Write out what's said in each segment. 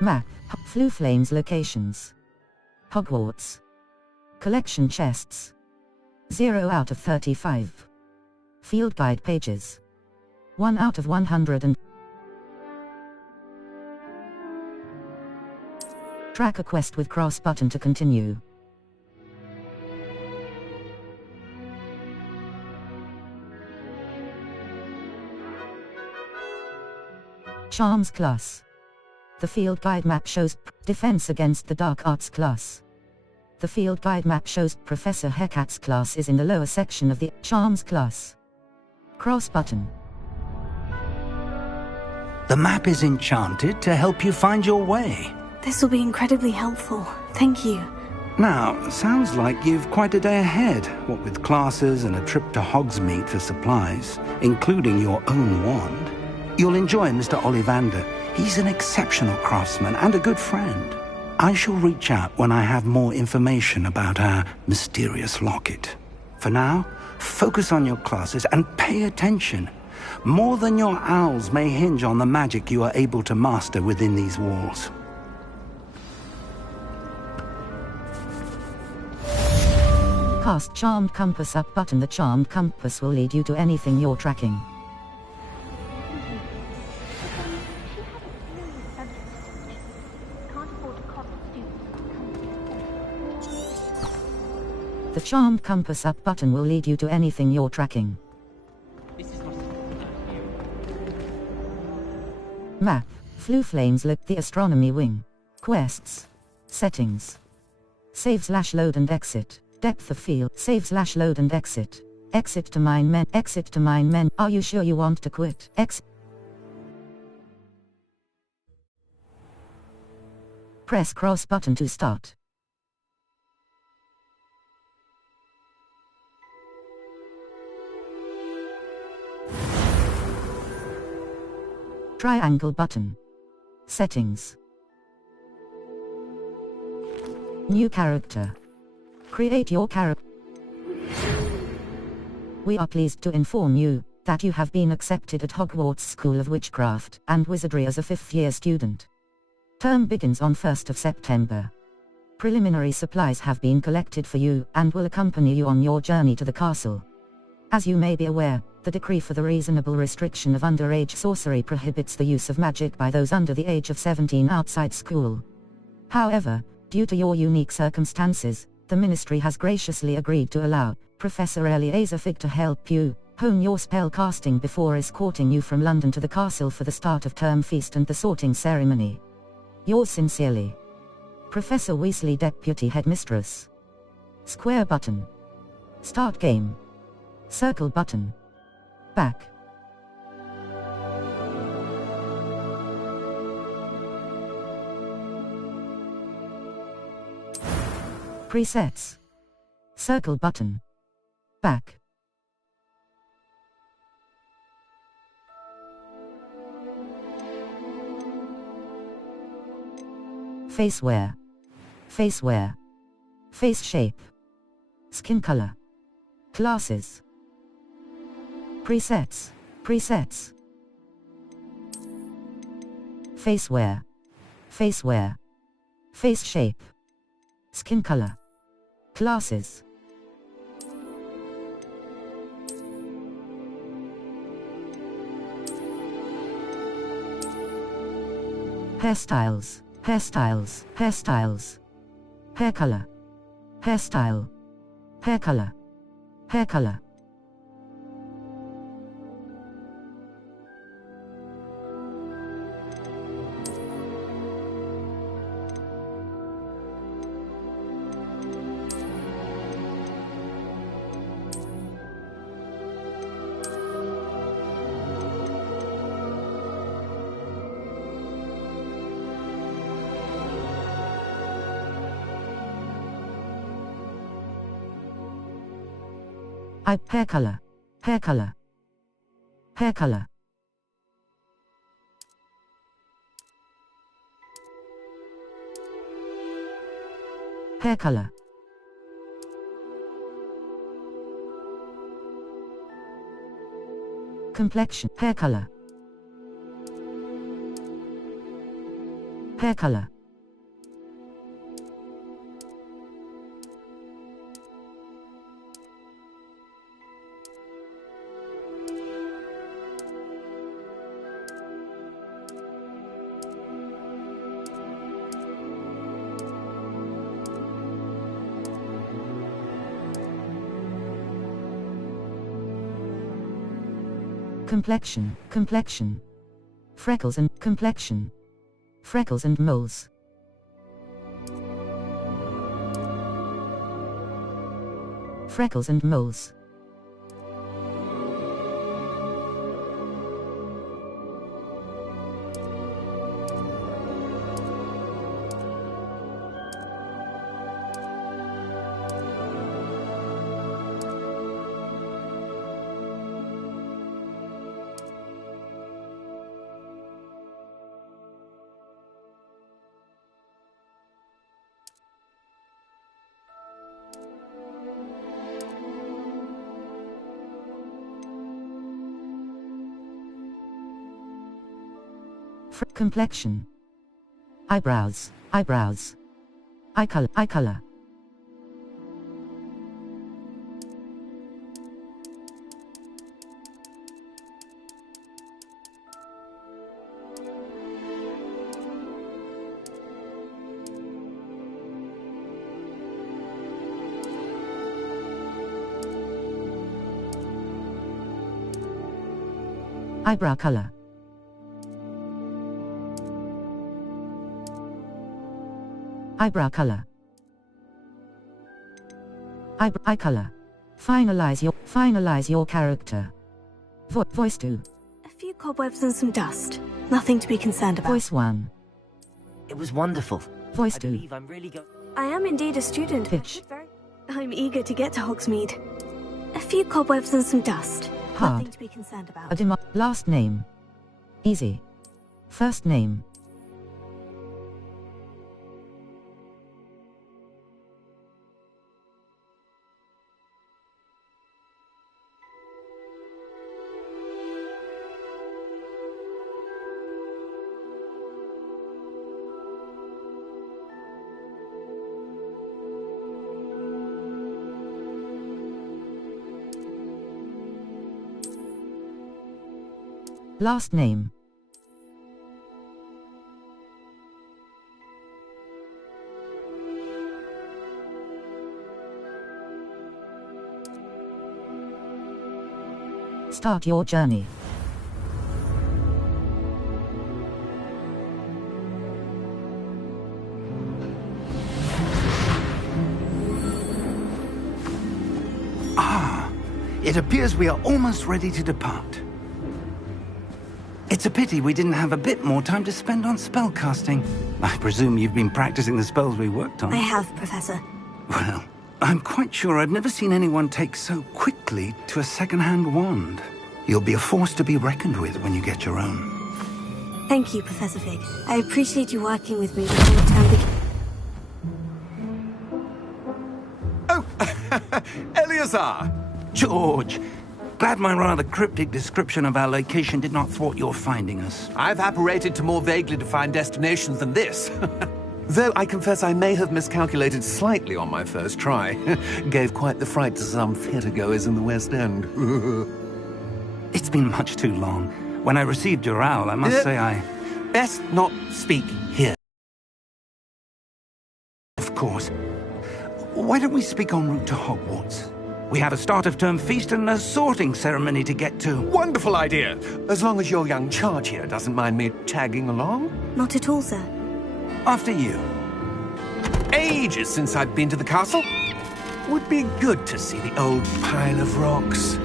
Map. Flue Flames locations. Hogwarts. Collection chests. 0 out of 35. Field guide pages. 1 out of 100 and track a quest with cross button to continue. Charms class. The field guide map shows Defense against the Dark Arts class. The field guide map shows Professor Hecate's class is in the lower section of the Charms class. Cross button. The map is enchanted to help you find your way. This will be incredibly helpful. Thank you. Now, sounds like you've quite a day ahead, what with classes and a trip to Hogsmeade for supplies, including your own wand. You'll enjoy Mr. Ollivander. He's an exceptional craftsman and a good friend. I shall reach out when I have more information about our mysterious locket. For now, focus on your classes and pay attention. More than your owls may hinge on the magic you are able to master within these walls. Cast Charmed Compass up button. The Charmed Compass will lead you to anything you're tracking. The Charmed Compass up button will lead you to anything you're tracking. Map. Flue Flames look the Astronomy Wing. Quests. Settings. Save/load and exit. Depth of field. Save/load and exit. Exit to mine men. Exit to mine men. Are you sure you want to quit? Exit. Press cross button to start. Triangle button. Settings. New character. Create your character. We are pleased to inform you that you have been accepted at Hogwarts School of Witchcraft and Wizardry as a 5th-year student. Term begins on 1st of September. Preliminary supplies have been collected for you and will accompany you on your journey to the castle. As you may be aware, the decree for the reasonable restriction of underage sorcery prohibits the use of magic by those under the age of 17 outside school. However, due to your unique circumstances, the Ministry has graciously agreed to allow Professor Eleazar Fig to help you hone your spell casting before escorting you from London to the castle for the start of term feast and the sorting ceremony. Yours sincerely, Professor Weasley, Deputy Headmistress. Square button. Start game. Circle button. Back. Presets. Circle button. Back. Faceware. Faceware. Face shape. Skin color. Classes. Presets. Presets. Faceware. Faceware. Face shape. Skin color. Classes. Hairstyles. Hairstyles. Hairstyles. Hair color. Hairstyle. Hair color. Hair color. Hair color. Hair color. Hair color. Hair color. Complexion. Hair color. Hair color. Complexion, complexion. Freckles and complexion. Freckles and moles. Freckles and moles. Complexion. Eyebrows, eyebrows. Eye color, eye color. Eyebrow color. Eyebrow color. Eye color. Finalize your character. Voice 2. A few cobwebs and some dust. Nothing to be concerned about. Voice 1. It was wonderful. Voice I 2. believe I'm really I am indeed a student. Pitch. I'm eager to get to Hogsmeade. A few cobwebs and some dust. Hard. Nothing to be concerned about. Last name. Easy. First name. Last name. Start your journey. It appears we are almost ready to depart. It's a pity we didn't have a bit more time to spend on spellcasting. I presume you've been practicing the spells we worked on. I have, Professor. Well, I'm quite sure I've never seen anyone take so quickly to a second-hand wand. You'll be a force to be reckoned with when you get your own. Thank you, Professor Fig. I appreciate you working with me before the term begins. Oh, Eleazar! George! Glad my rather cryptic description of our location did not thwart your finding us. I've apparated to more vaguely defined destinations than this. Though I confess I may have miscalculated slightly on my first try. Gave quite the fright to some theatregoers in the West End. It's been much too long. When I received your owl, I must say I... Best not speak here. Of course. Why don't we speak en route to Hogwarts? We have a start-of-term feast and a sorting ceremony to get to. Wonderful idea! As long as your young charge here doesn't mind me tagging along. Not at all, sir. After you. Ages since I've been to the castle. Would be good to see the old pile of rocks.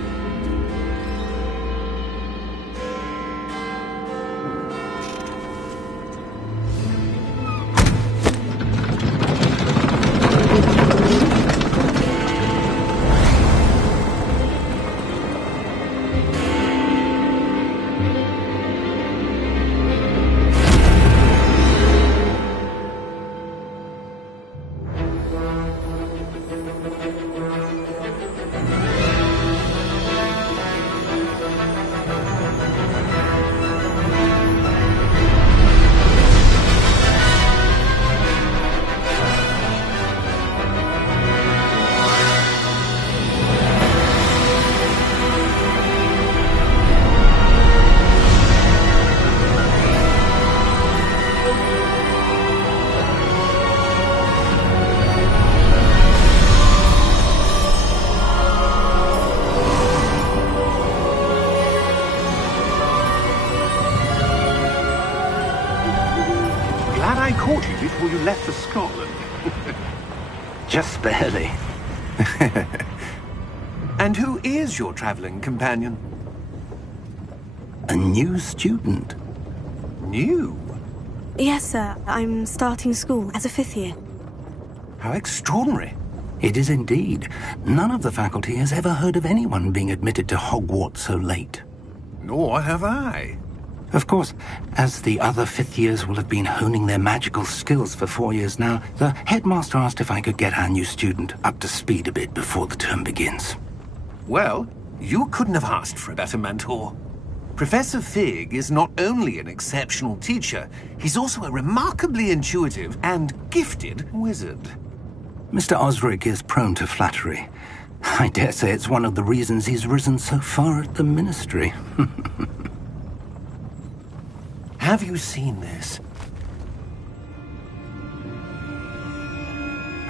before you left for Scotland. Just barely. And who is your traveling companion? A new student. New? Yes, sir. I'm starting school as a 5th year. How extraordinary. It is indeed. None of the faculty has ever heard of anyone being admitted to Hogwarts so late. Nor have I. Of course, as the other 5th years will have been honing their magical skills for 4 years now, the headmaster asked if I could get our new student up to speed a bit before the term begins. Well, you couldn't have asked for a better mentor. Professor Fig is not only an exceptional teacher, he's also a remarkably intuitive and gifted wizard. Mr. Osric is prone to flattery. I dare say it's one of the reasons he's risen so far at the Ministry. Have you seen this?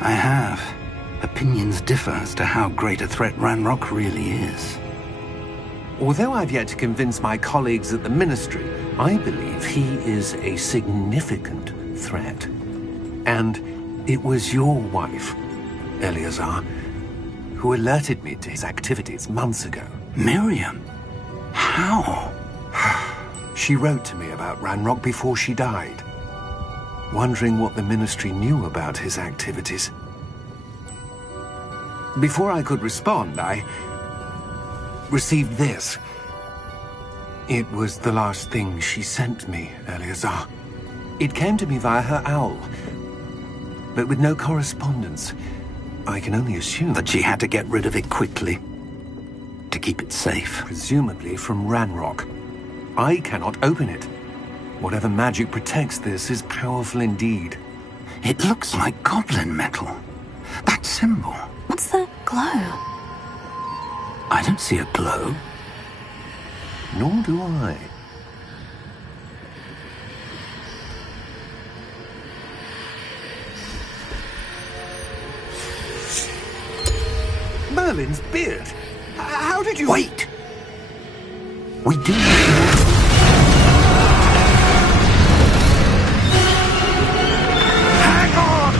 I have. Opinions differ as to how great a threat Ranrock really is. Although I've yet to convince my colleagues at the Ministry, I believe he is a significant threat. And it was your wife, Eleazar, who alerted me to his activities months ago. Miriam? How? She wrote to me about Ranrock before she died, wondering what the Ministry knew about his activities. Before I could respond, I received this. It was the last thing she sent me, Eleazar. It came to me via her owl, but with no correspondence. I can only assume That she had to get rid of it quickly, to keep it safe. presumably from Ranrock. I cannot open it. Whatever magic protects this is powerful indeed. It looks like goblin metal. That symbol. What's the glow? I don't see a glow. Nor do I. Merlin's beard. How did you... Wait! We do need more. Hang on!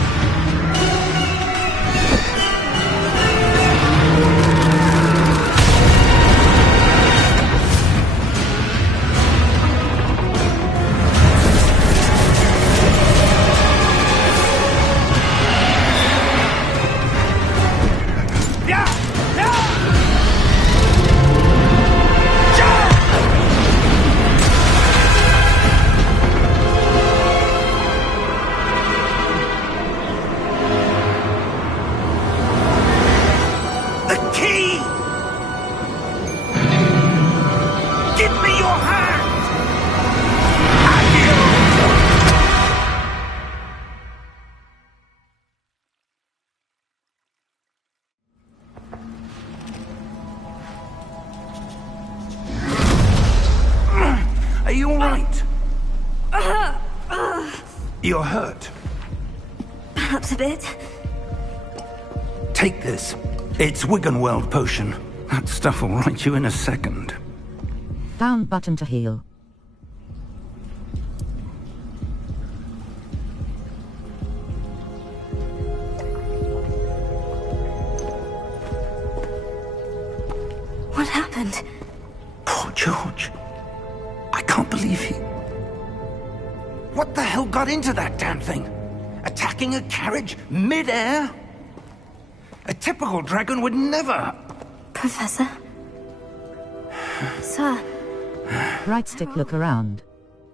Are you all right? You're hurt. Perhaps a bit. Take this. It's Wiggenweld potion. That stuff will right you in a second. Down button to heal. What happened? Poor George. I can't believe he... What the hell got into that damn thing? Attacking a carriage mid-air? A typical dragon would never... Professor? Sir? Right stick look around.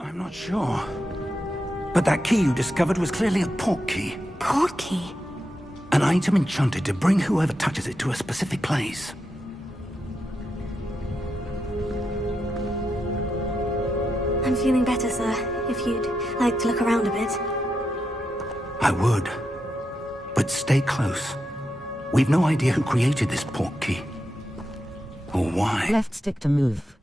I'm not sure. But that key you discovered was clearly a port key. Port key? An item enchanted to bring whoever touches it to a specific place. I'm feeling better, sir. If you'd like to look around a bit. I would. But stay close. We've no idea who created this port key. Or why. Left stick to move.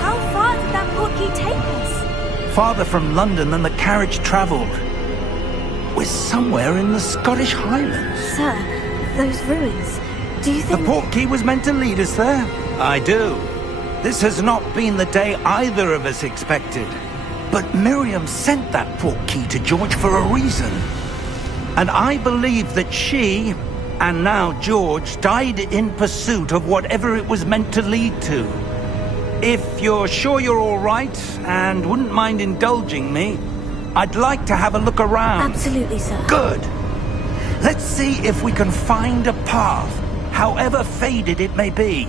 How far did that port key take us? farther from London than the carriage travelled. We're somewhere in the Scottish Highlands. Sir, those ruins, do you The think... portkey was meant to lead us there? I do. This has not been the day either of us expected. But Miriam sent that portkey to George for a reason. And I believe that she, and now George, died in pursuit of whatever it was meant to lead to. If you're sure you're all right, and wouldn't mind indulging me, I'd like to have a look around. Absolutely, sir. Good. Let's see if we can find a path, however faded it may be.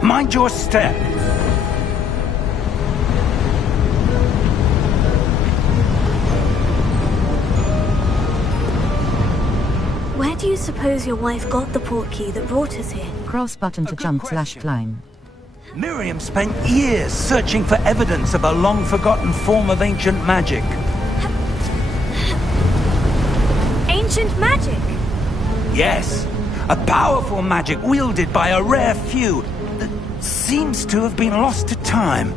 Mind your step. Where do you suppose your wife got the portkey that brought us here? Cross button to A good jump question. / climb. Miriam spent years searching for evidence of a long-forgotten form of ancient magic. Ancient magic? Yes, a powerful magic wielded by a rare few that seems to have been lost to time.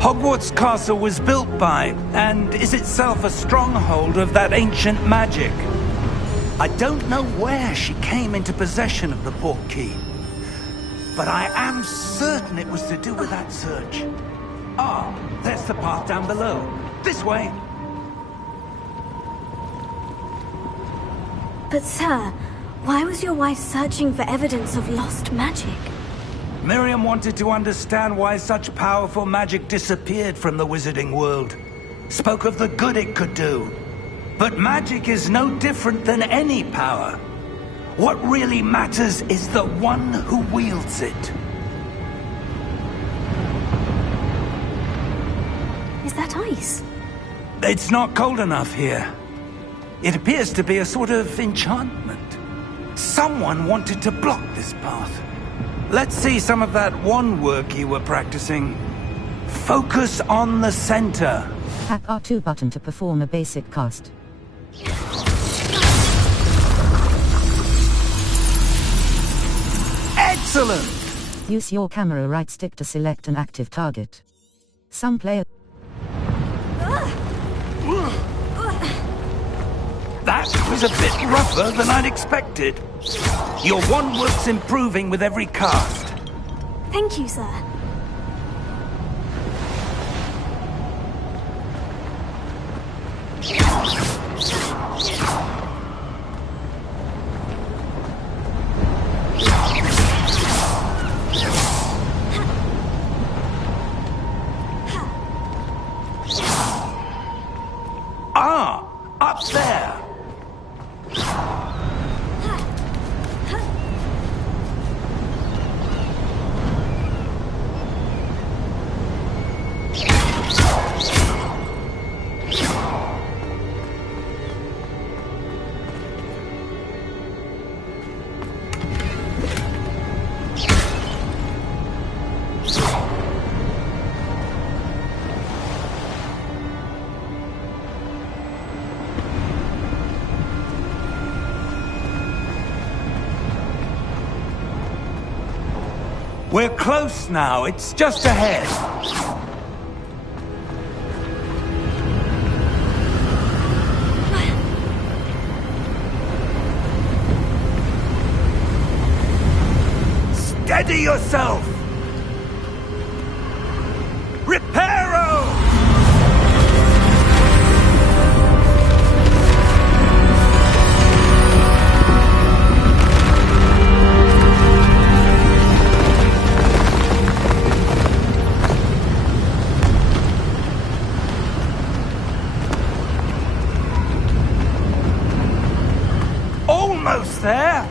Hogwarts Castle was built by, and is itself a stronghold of that ancient magic. I don't know where she came into possession of the portkey, but I am certain it was to do with that search. Ah, there's the path down below. This way. But sir, why was your wife searching for evidence of lost magic? Miriam wanted to understand why such powerful magic disappeared from the wizarding world. Spoke of the good it could do. But magic is no different than any power. What really matters is the one who wields it. Is that ice? It's not cold enough here. It appears to be a sort of enchantment. Someone wanted to block this path. Let's see some of that wand work you were practicing. Focus on the center. Tap R2 button to perform a basic cast. Excellent! Use your camera right stick to select an active target. Some players... That was a bit rougher than I'd expected. Your wand work's improving with every cast. Thank you, sir. Ah, up there. We're close now. It's just ahead. Steady yourself! Reparo! Almost there!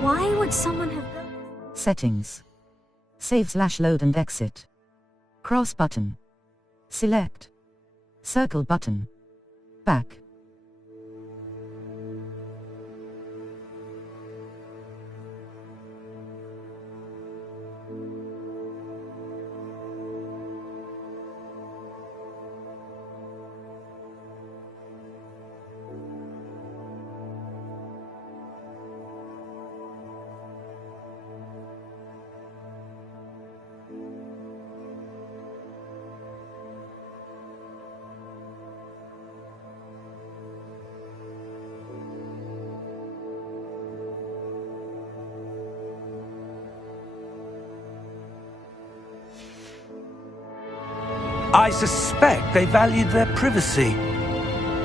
Why would someone have built... Settings. Save / load and exit. Cross button. Select. Circle button. Back. I suspect they valued their privacy.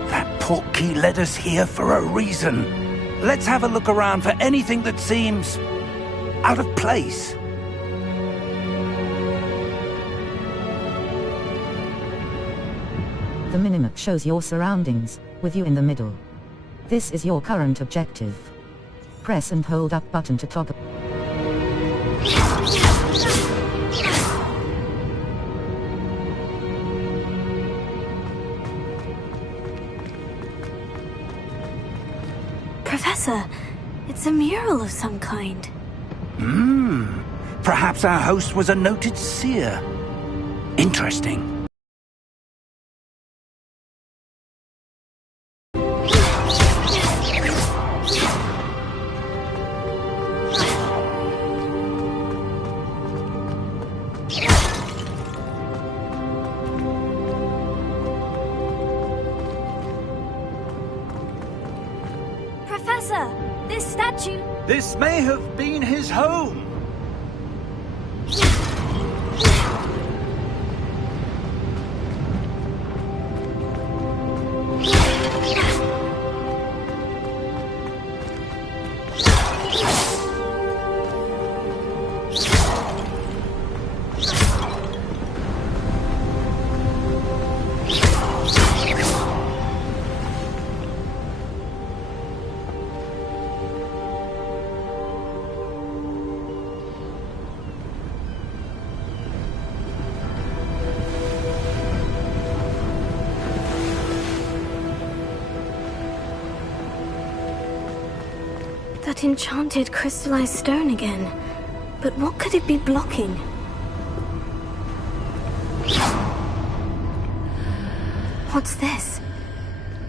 That portkey led us here for a reason. Let's have a look around for anything that seems out of place. The minimap shows your surroundings, with you in the middle. This is your current objective. Press and hold up button to toggle. Professor, it's a mural of some kind. Perhaps our host was a noted seer. Interesting. Professor, this statue... This may have been his home. That enchanted crystallized stone again. But what could it be blocking? What's this?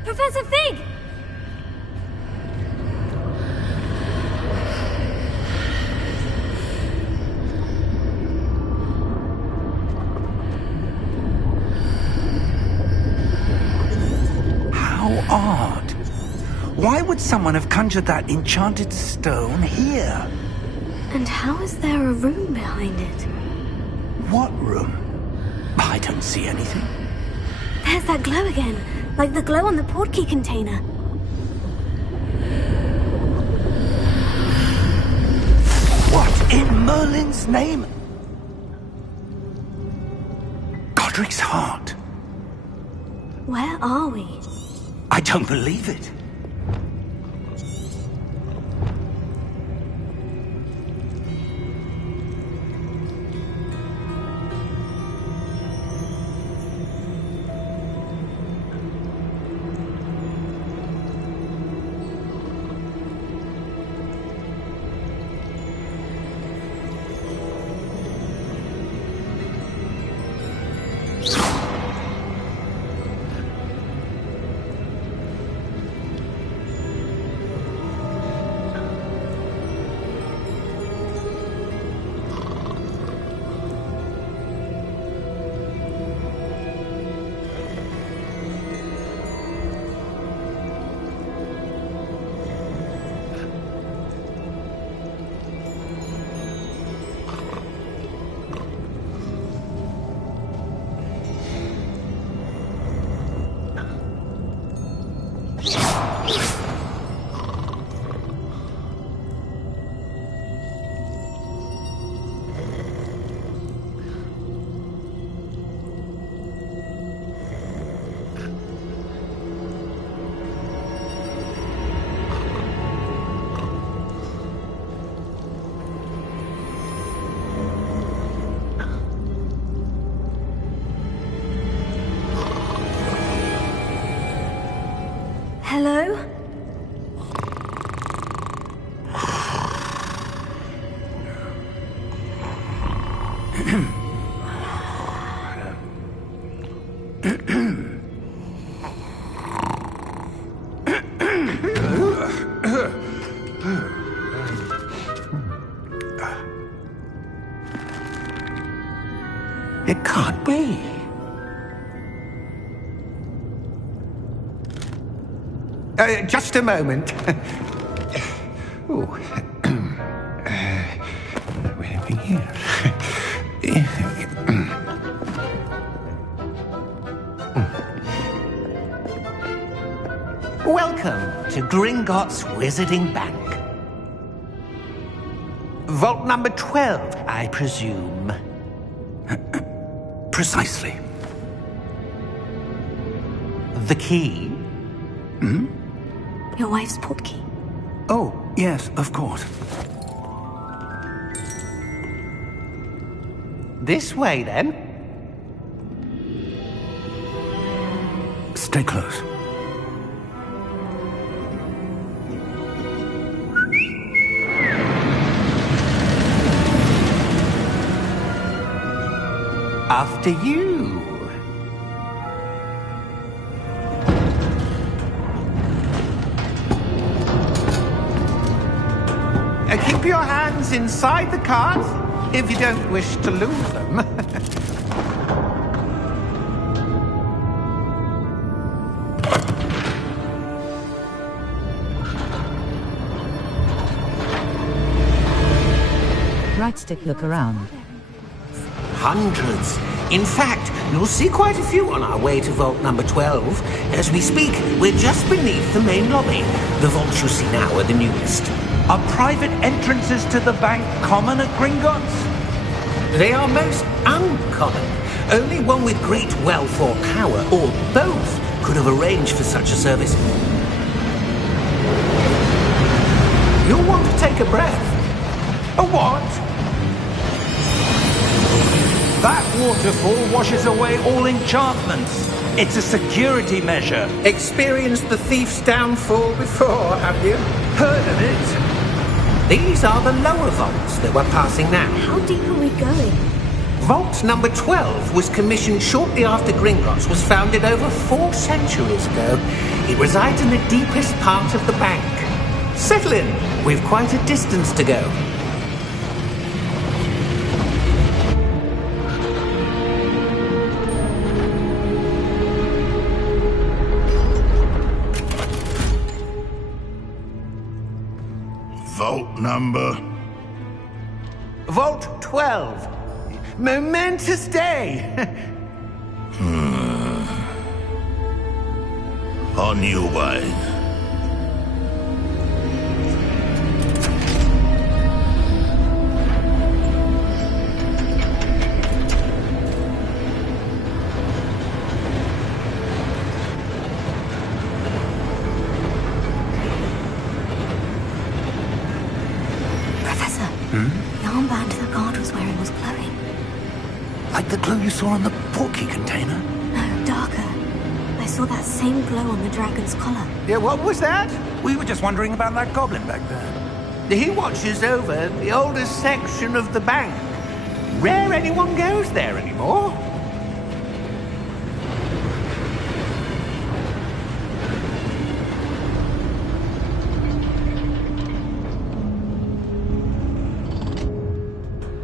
Professor Fig! How odd. Why would someone have conjured that enchanted stone here? And how is there a room behind it? What room? I don't see anything. There's that glow again, like the glow on the portkey container. What in Merlin's name? Godric's heart. Where are we? I don't believe it. Hello? It can't be. Just a moment. Oh. Anything here? Welcome to Gringotts Wizarding Bank. Vault number 12, I presume. Precisely. The key? Your wife's portkey. Oh, yes, of course. This way, then. Stay close. After you. Keep your hands inside the cart if you don't wish to lose them. Right stick, look around. Hundreds. In fact, you'll see quite a few on our way to vault number 12. As we speak, we're just beneath the main lobby. The vaults you see now are the newest. Are private entrances to the bank common at Gringotts? They are most uncommon. Only one with great wealth or power, or both, could have arranged for such a service. You'll want to take a breath. A what? That waterfall washes away all enchantments. It's a security measure. Experienced the thief's downfall before, have you? Heard of it? These are the lower vaults that we're passing now. How deep are we going? Vault number 12 was commissioned shortly after Gringotts was founded over 4 centuries ago. It resides in the deepest part of the bank. Settle in. We've quite a distance to go. Vault number? Vault 12. Momentous day. On your way. Professor, the armband the guard was wearing was glowing. Like the glow you saw on the portkey container? No, darker. I saw that same glow on the dragon's collar. Yeah, what was that? We were just wondering about that goblin back there. He watches over the oldest section of the bank. Rare anyone goes there anymore.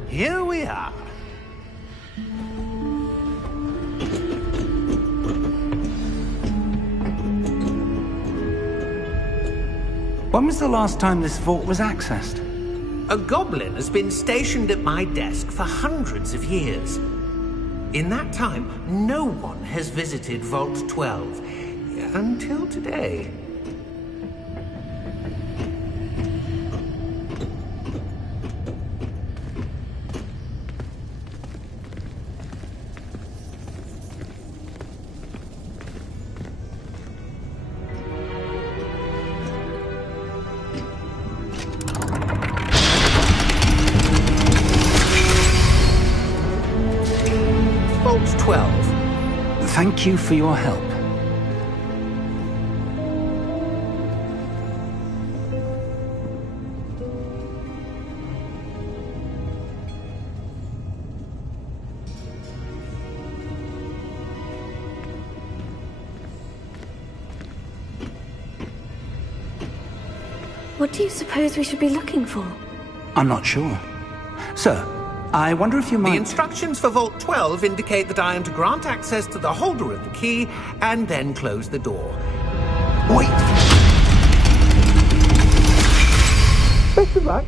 Here we are. When was the last time this vault was accessed? A goblin has been stationed at my desk for hundreds of years. In that time, no one has visited Vault 12 until today. Vault 12. Thank you for your help. What do you suppose we should be looking for? I'm not sure. Sir, I wonder if you might... The instructions for Vault 12 indicate that I am to grant access to the holder of the key and then close the door. Wait! Best of luck.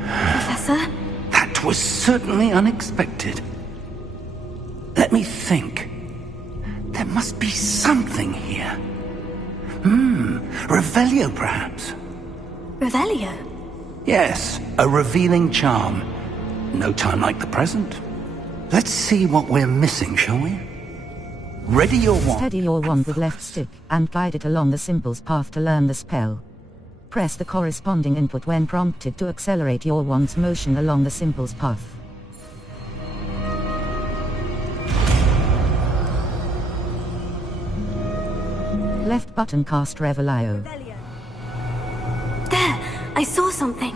Professor? That was certainly unexpected. Let me think. There must be something here. Revelio, perhaps? Revelio? Yes, a revealing charm. No time like the present. Let's see what we're missing, shall we? Ready your wand. Steady your wand with left stick, and guide it along the symbol's path to learn the spell. Press the corresponding input when prompted to accelerate your wand's motion along the symbol's path. Left button cast Revelio. There! I saw something.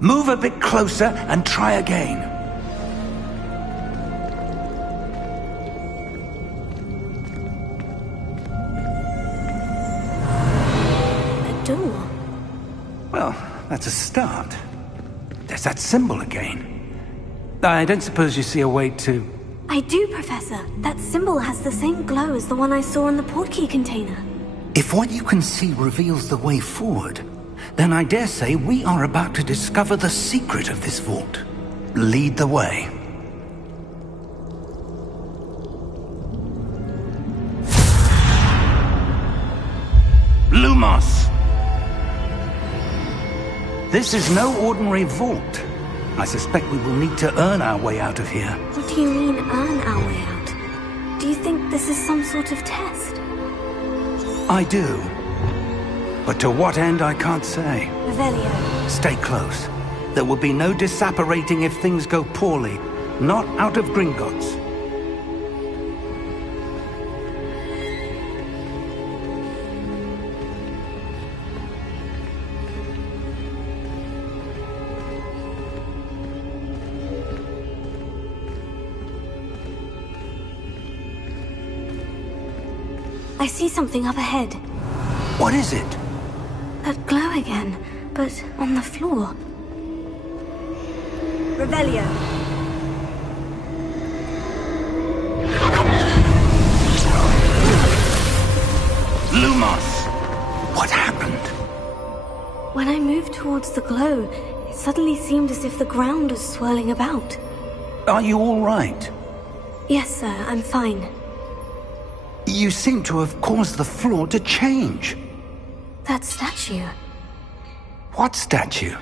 Move a bit closer and try again. A door. Well, that's a start. There's that symbol again. I don't suppose you see a way to... I do, Professor. That symbol has the same glow as the one I saw in the portkey container. If what you can see reveals the way forward, then I dare say we are about to discover the secret of this vault. Lead the way. Lumos! This is no ordinary vault. I suspect we will need to earn our way out of here. What do you mean, earn our way out? Do you think this is some sort of test? I do. But to what end, I can't say. Revelio. Stay close. There will be no disapparating if things go poorly. Not out of Gringotts. I see something up ahead. What is it? That glow again, but on the floor. Revelio. Lumos! What happened? When I moved towards the glow, it suddenly seemed as if the ground was swirling about. Are you all right? Yes, sir, I'm fine. You seem to have caused the floor to change. That statue. What statue?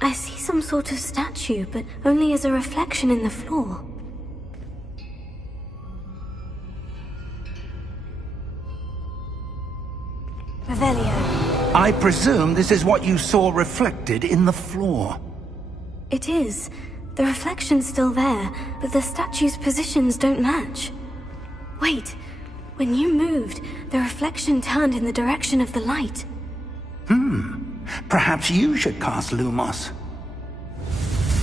I see some sort of statue, but only as a reflection in the floor. Revelio. I presume this is what you saw reflected in the floor. It is. The reflection's still there, but the statue's positions don't match. Wait. When you moved, the reflection turned in the direction of the light. Perhaps you should cast Lumos.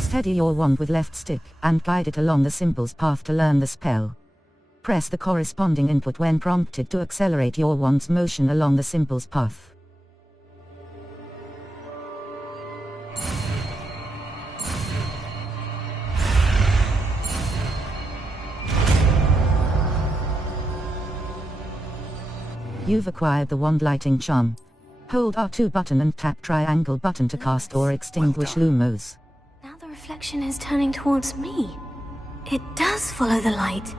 Steady your wand with left stick, and guide it along the symbol's path to learn the spell. Press the corresponding input when prompted to accelerate your wand's motion along the symbol's path. You've acquired the wand lighting charm. Hold R2 button and tap triangle button to cast or extinguish Lumos. Now the reflection is turning towards me. It does follow the light.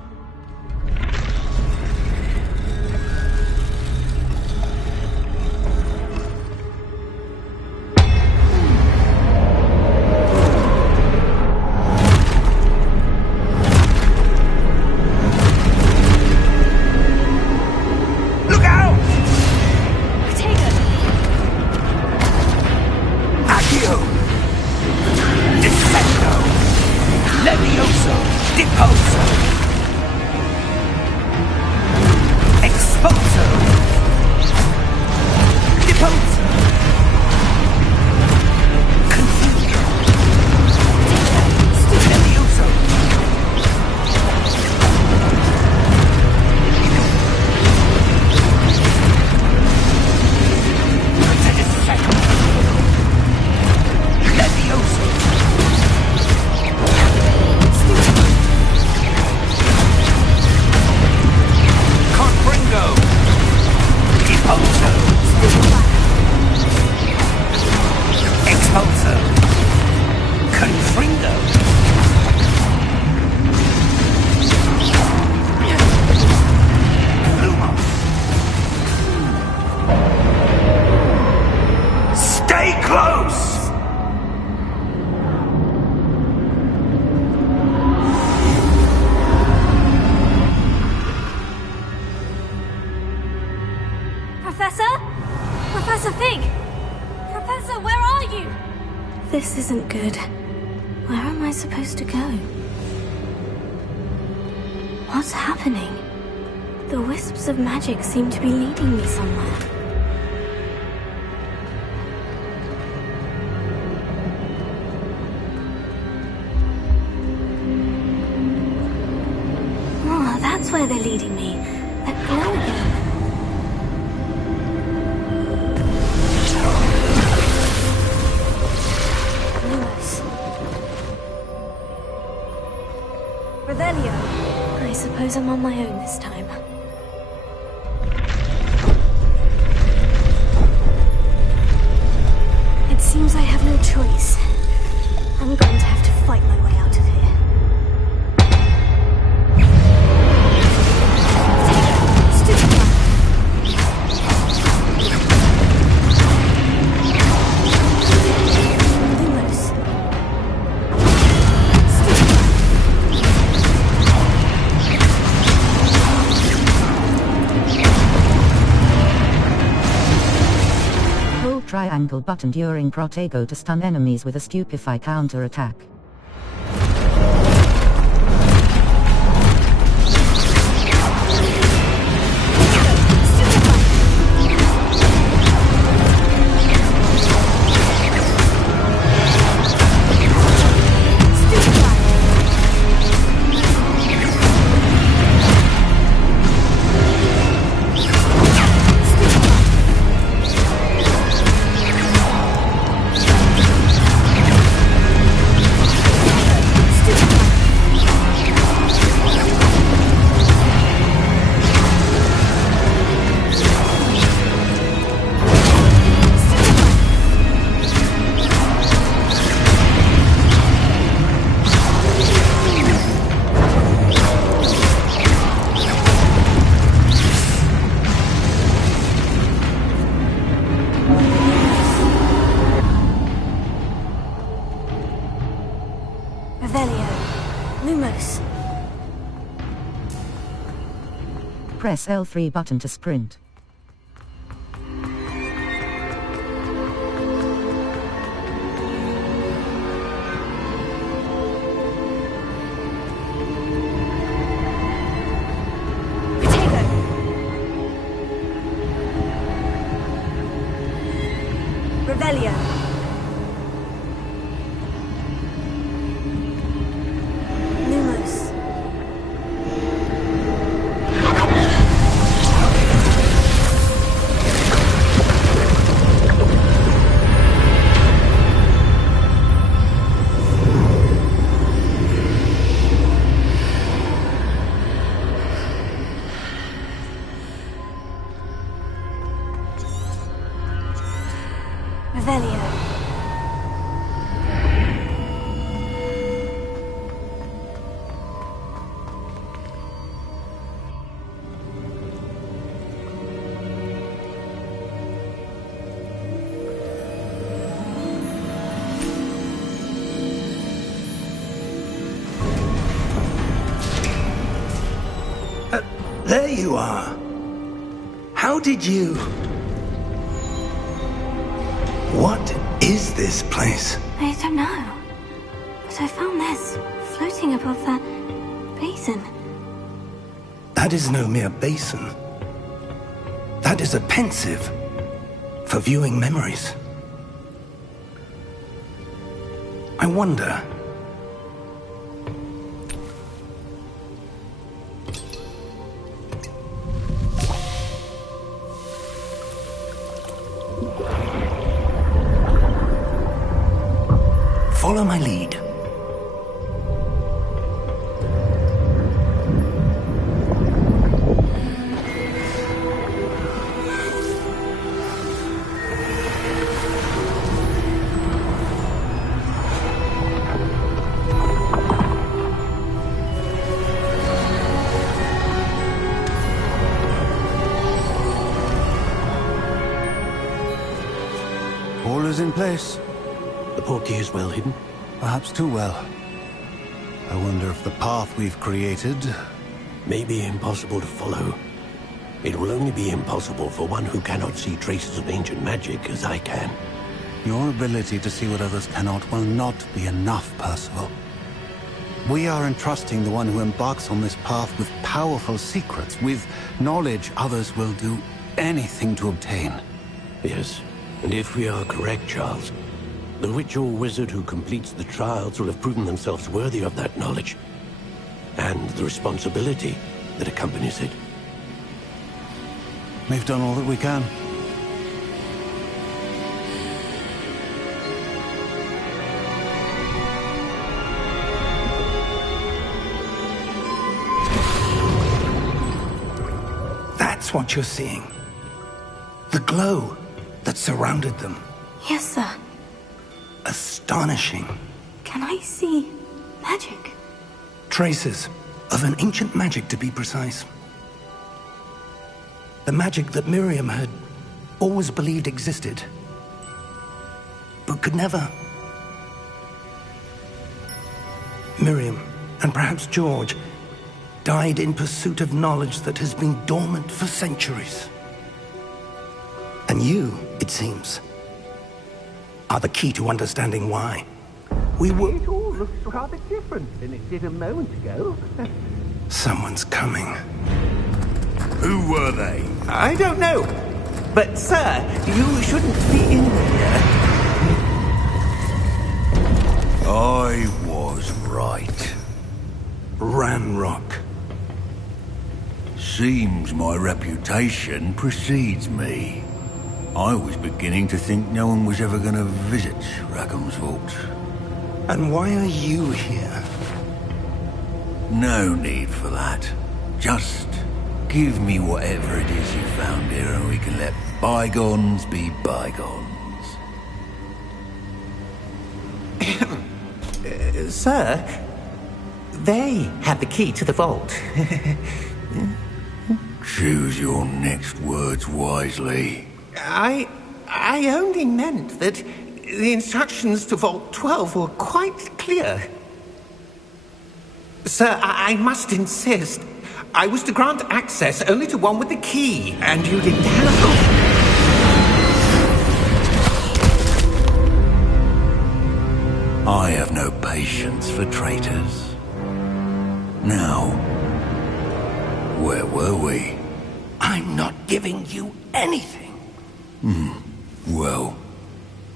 This isn't good. Where am I supposed to go? What's happening? The wisps of magic seem to be leading me somewhere. Oh, that's where they're leading me. That glow again. I suppose I'm on my own this time. It seems I have no choice. I'm going to have to fight my way out of here. Triangle button during Protego to stun enemies with a Stupefy counter-attack. Press L3 button to sprint. There you are. How did you... What is this place? I don't know. But I found this floating above that basin. That is no mere basin. That is a pensive for viewing memories. I wonder... Follow my lead. All is in place. The portkey is well hidden? Perhaps too well. I wonder if the path we've created... may be impossible to follow. It will only be impossible for one who cannot see traces of ancient magic as I can. Your ability to see what others cannot will not be enough, Percival. We are entrusting the one who embarks on this path with powerful secrets, with knowledge others will do anything to obtain. Yes, and if we are correct, Charles, the witch or wizard who completes the trials will have proven themselves worthy of that knowledge, and the responsibility that accompanies it. We've done all that we can. That's what you're seeing. The glow that surrounded them. Yes, sir. Astonishing. Can I see magic? Traces of an ancient magic, to be precise. The magic that Miriam had always believed existed, but could never. Miriam, and perhaps George, died in pursuit of knowledge that has been dormant for centuries. And you, it seems, are the key to understanding why. It all looks rather different than it did a moment ago. Someone's coming. Who were they? I don't know. But, sir, you shouldn't be in here. I was right. Ranrock. Seems my reputation precedes me. I was beginning to think no one was ever going to visit Rackham's vault. And why are you here? No need for that. Just give me whatever it is you found here and we can let bygones be bygones. Sir, they have the key to the vault. Choose your next words wisely. I only meant that the instructions to Vault 12 were quite clear. Sir, I must insist. I was to grant access only to one with the key, and you didn't have... I have no patience for traitors. Now, where were we? I'm not giving you anything. Well,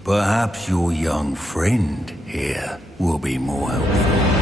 perhaps your young friend here will be more helpful.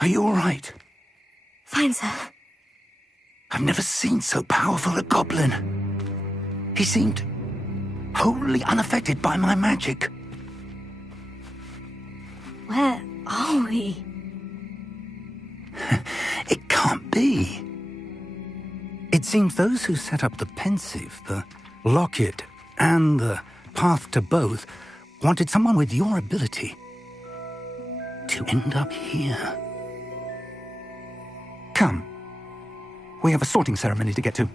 Are you all right? Fine, sir. I've never seen so powerful a goblin. He seemed wholly unaffected by my magic. Where are we? It can't be. It seems those who set up the pensive, the locket, and the path to both wanted someone with your ability to end up here. Come. We have a sorting ceremony to get to.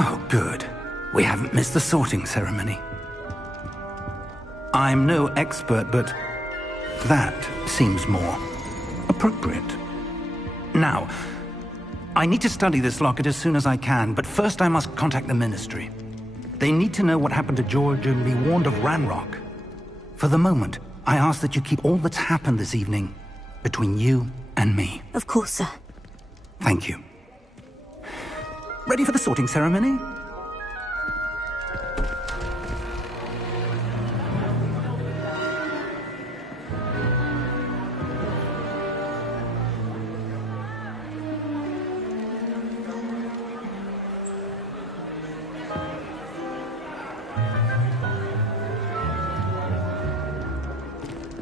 Oh, good. We haven't missed the sorting ceremony. I'm no expert, but that seems more appropriate. Now, I need to study this locket as soon as I can, but first I must contact the Ministry. They need to know what happened to George and be warned of Ranrock. For the moment, I ask that you keep all that's happened this evening between you and me. Of course, sir. Thank you. Ready for the sorting ceremony?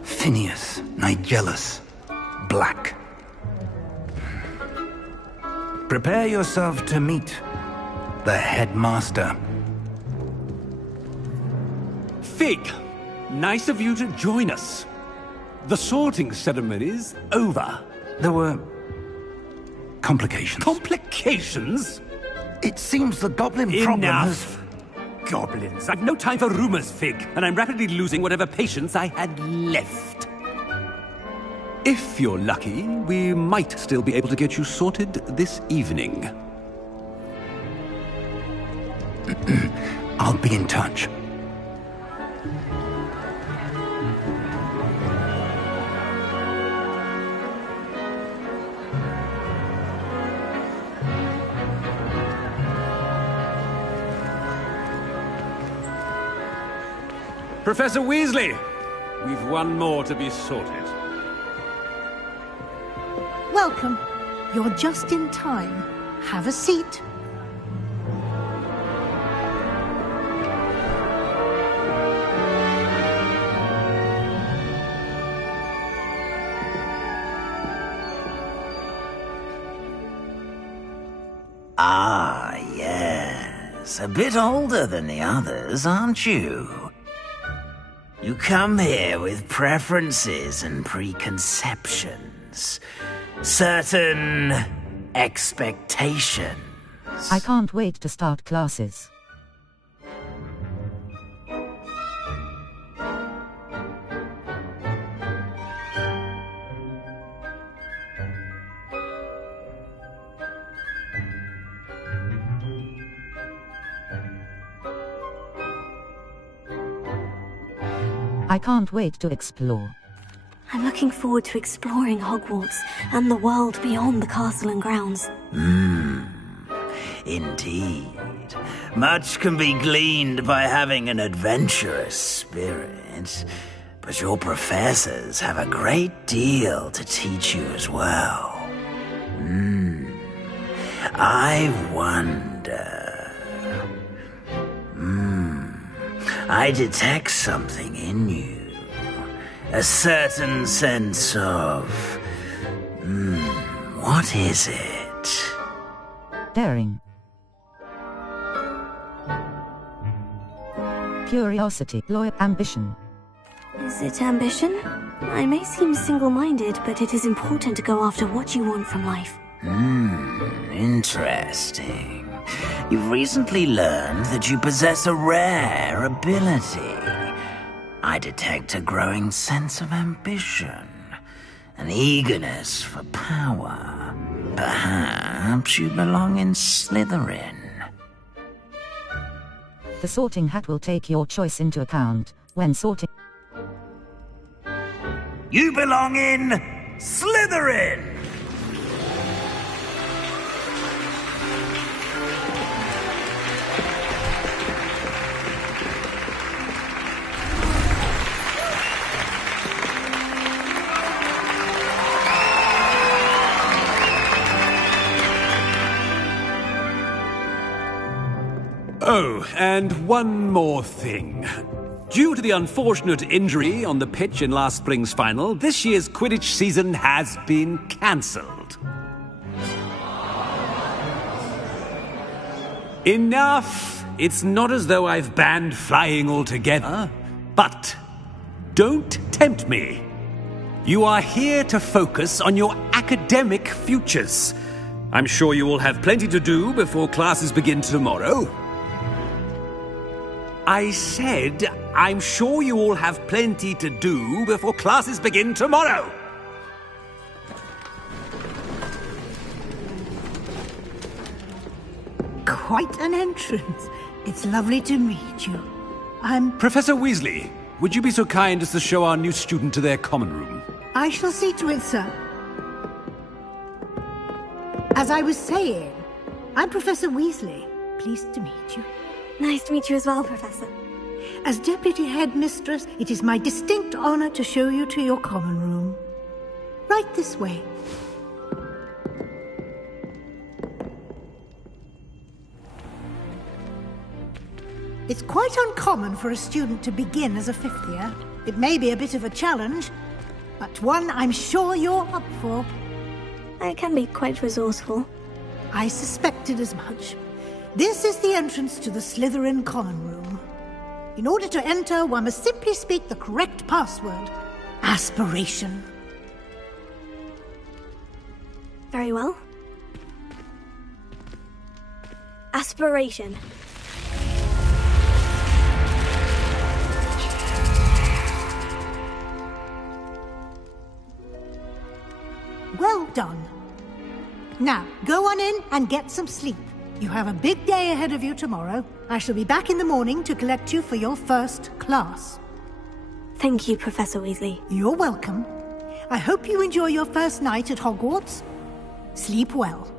Phineas, Nigellus, Black. Prepare yourself to meet the headmaster. Fig, nice of you to join us. The sorting ceremony's over. There were complications. Complications? It seems the goblin problem has... Enough! Goblins. I've no time for rumors, Fig, and I'm rapidly losing whatever patience I had left. If you're lucky, we might still be able to get you sorted this evening. I'll be in touch. Professor Weasley, we've one more to be sorted. Welcome. You're just in time. Have a seat. Ah, yes. A bit older than the others, aren't you? You come here with preferences and preconceptions. Certain expectations. I can't wait to start classes. I can't wait to explore. I'm looking forward to exploring Hogwarts and the world beyond the castle and grounds. Indeed. Much can be gleaned by having an adventurous spirit, but your professors have a great deal to teach you as well. I wonder... I detect something in you. A certain sense of... what is it? Daring. Curiosity, loyal, ambition. Is it ambition? I may seem single-minded, but it is important to go after what you want from life. Interesting. You've recently learned that you possess a rare ability. I detect a growing sense of ambition, an eagerness for power. Perhaps you belong in Slytherin. The sorting hat will take your choice into account when sorting. You belong in Slytherin! Oh, and one more thing. Due to the unfortunate injury on the pitch in last spring's final, this year's Quidditch season has been cancelled. Enough! It's not as though I've banned flying altogether, but don't tempt me. You are here to focus on your academic futures. I'm sure you all have plenty to do before classes begin tomorrow. I said, I'm sure you all have plenty to do before classes begin tomorrow. Quite an entrance. It's lovely to meet you. I'm... Professor Weasley, would you be so kind as to show our new student to their common room? I shall see to it, sir. As I was saying, I'm Professor Weasley. Pleased to meet you. Nice to meet you as well, Professor. As Deputy Headmistress, it is my distinct honor to show you to your common room. Right this way. It's quite uncommon for a student to begin as a fifth year. It may be a bit of a challenge, but one I'm sure you're up for. I can be quite resourceful. I suspected as much. This is the entrance to the Slytherin common room. In order to enter, one must simply speak the correct password. Aspiration. Very well. Aspiration. Well done. Now, go on in and get some sleep. You have a big day ahead of you tomorrow. I shall be back in the morning to collect you for your first class. Thank you, Professor Weasley. You're welcome. I hope you enjoy your first night at Hogwarts. Sleep well.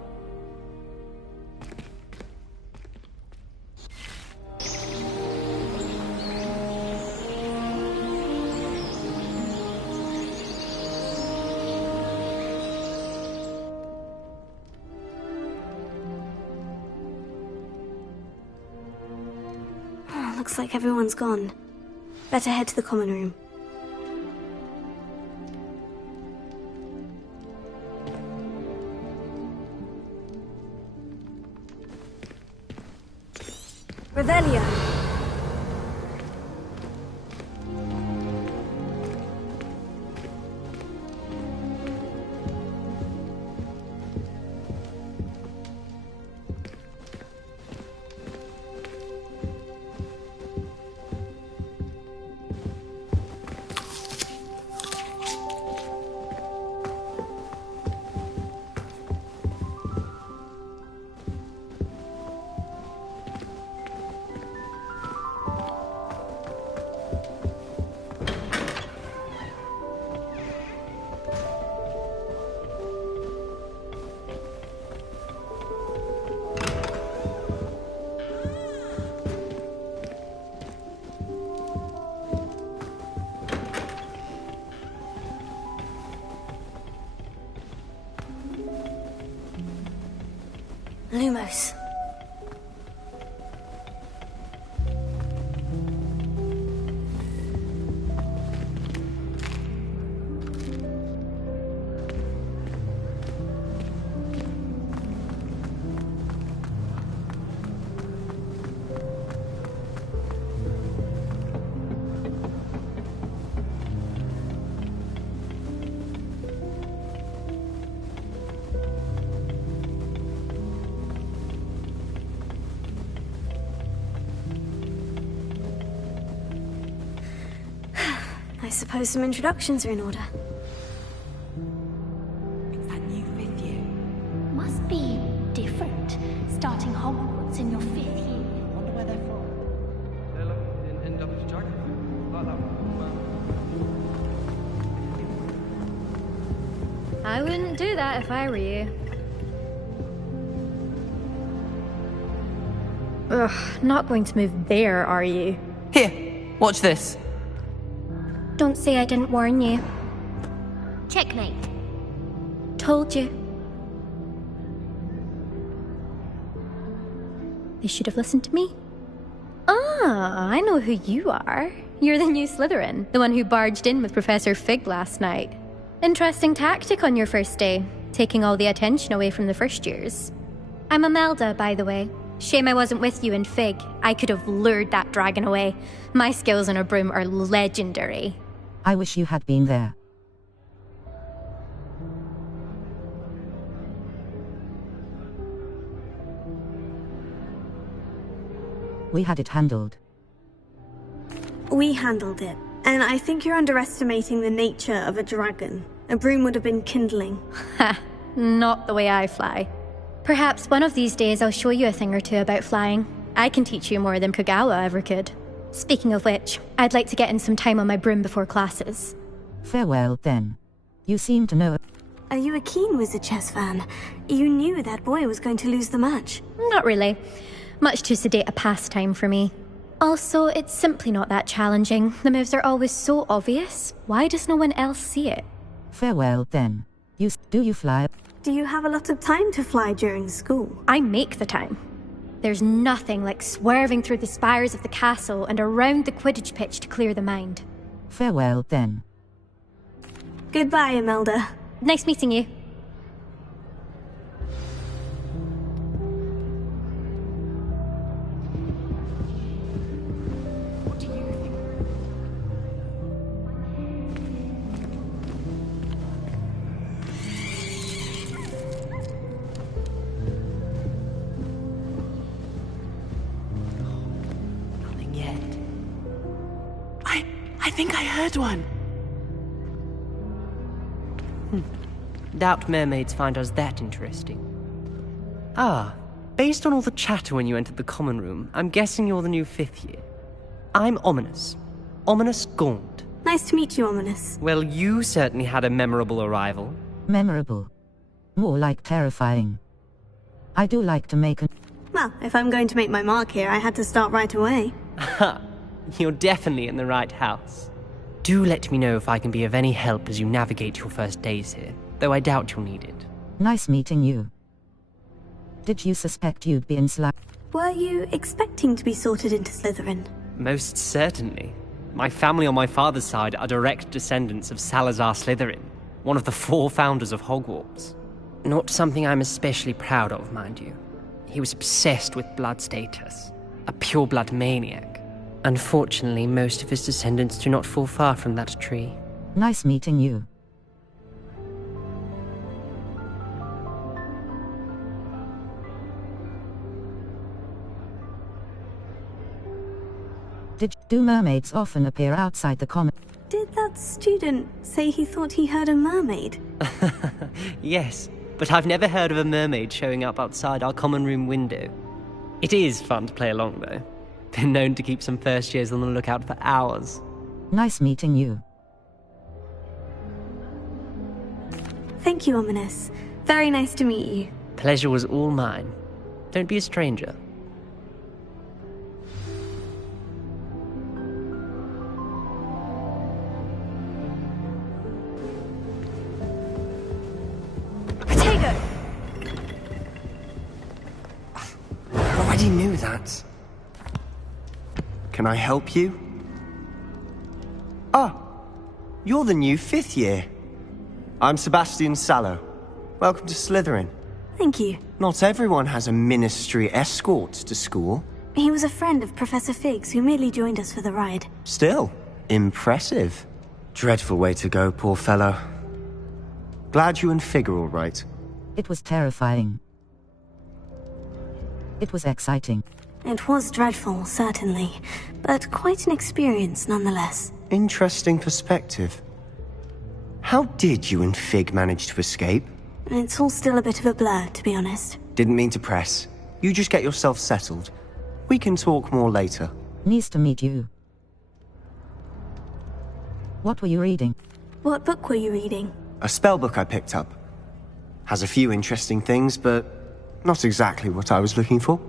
Looks like everyone's gone. Better head to the common room. Revelio. Lumos. I suppose some introductions are in order. It's that new fifth year. Must be different, starting Hogwarts in your fifth year. Wonder where they're from. They're lucky they didn't end up as geography. Like that. I wouldn't do that if I were you. Ugh, not going to move there, are you? Here, watch this. Don't say I didn't warn you. Checkmate. Told you. They should have listened to me. Ah, I know who you are. You're the new Slytherin, the one who barged in with Professor Fig last night. Interesting tactic on your first day, taking all the attention away from the first years. I'm Imelda, by the way. Shame I wasn't with you in Fig. I could have lured that dragon away. My skills on a broom are legendary. I wish you had been there. We had it handled. We handled it. And I think you're underestimating the nature of a dragon. A broom would have been kindling. Ha! Not the way I fly. Perhaps one of these days I'll show you a thing or two about flying. I can teach you more than Kagawa ever could. Speaking of which, I'd like to get in some time on my broom before classes. Farewell, then. You seem to know... Are you a keen wizard chess fan? You knew that boy was going to lose the match. Not really. Much too sedate a pastime for me. Also, it's simply not that challenging. The moves are always so obvious. Why does no one else see it? Farewell, then. Do you fly? Do you have a lot of time to fly during school? I make the time. There's nothing like swerving through the spires of the castle and around the Quidditch pitch to clear the mind. Farewell, then. Goodbye, Imelda. Nice meeting you. I think I heard one. Doubt mermaids find us that interesting. Ah, based on all the chatter when you entered the common room, I'm guessing you're the new 5th year. I'm Ominous. Ominous Gaunt. Nice to meet you, Ominous. Well, you certainly had a memorable arrival. Memorable. More like terrifying. I do like to make a... Well, if I'm going to make my mark here, I had to start right away. Ha! You're definitely in the right house. Do let me know if I can be of any help as you navigate your first days here, though I doubt you'll need it. Nice meeting you. Did you suspect you'd be in Were you expecting to be sorted into Slytherin? Most certainly. My family on my father's side are direct descendants of Salazar Slytherin, one of the 4 founders of Hogwarts. Not something I'm especially proud of, mind you. He was obsessed with blood status, a pure-blood maniac. Unfortunately, most of his descendants do not fall far from that tree. Nice meeting you. Do mermaids often appear outside the common... Did that student say he thought he heard a mermaid? Yes, but I've never heard of a mermaid showing up outside our common room window. It is fun to play along, though. Been known to keep some first years on the lookout for hours. Nice meeting you. Thank you, Ominous. Very nice to meet you. Pleasure was all mine. Don't be a stranger. Potato! I already knew that. Can I help you? Ah, you're the new 5th year. I'm Sebastian Sallow. Welcome to Slytherin. Thank you. Not everyone has a ministry escort to school. He was a friend of Professor Fig's who merely joined us for the ride. Still, impressive. Dreadful way to go, poor fellow. Glad you and Fig are all right. It was terrifying. It was exciting. It was dreadful, certainly, but quite an experience nonetheless. Interesting perspective. How did you and Fig manage to escape? It's all still a bit of a blur, to be honest. Didn't mean to press. You just get yourself settled. We can talk more later. Nice to meet you. What were you reading? What book were you reading? A spell book I picked up. Has a few interesting things, but not exactly what I was looking for.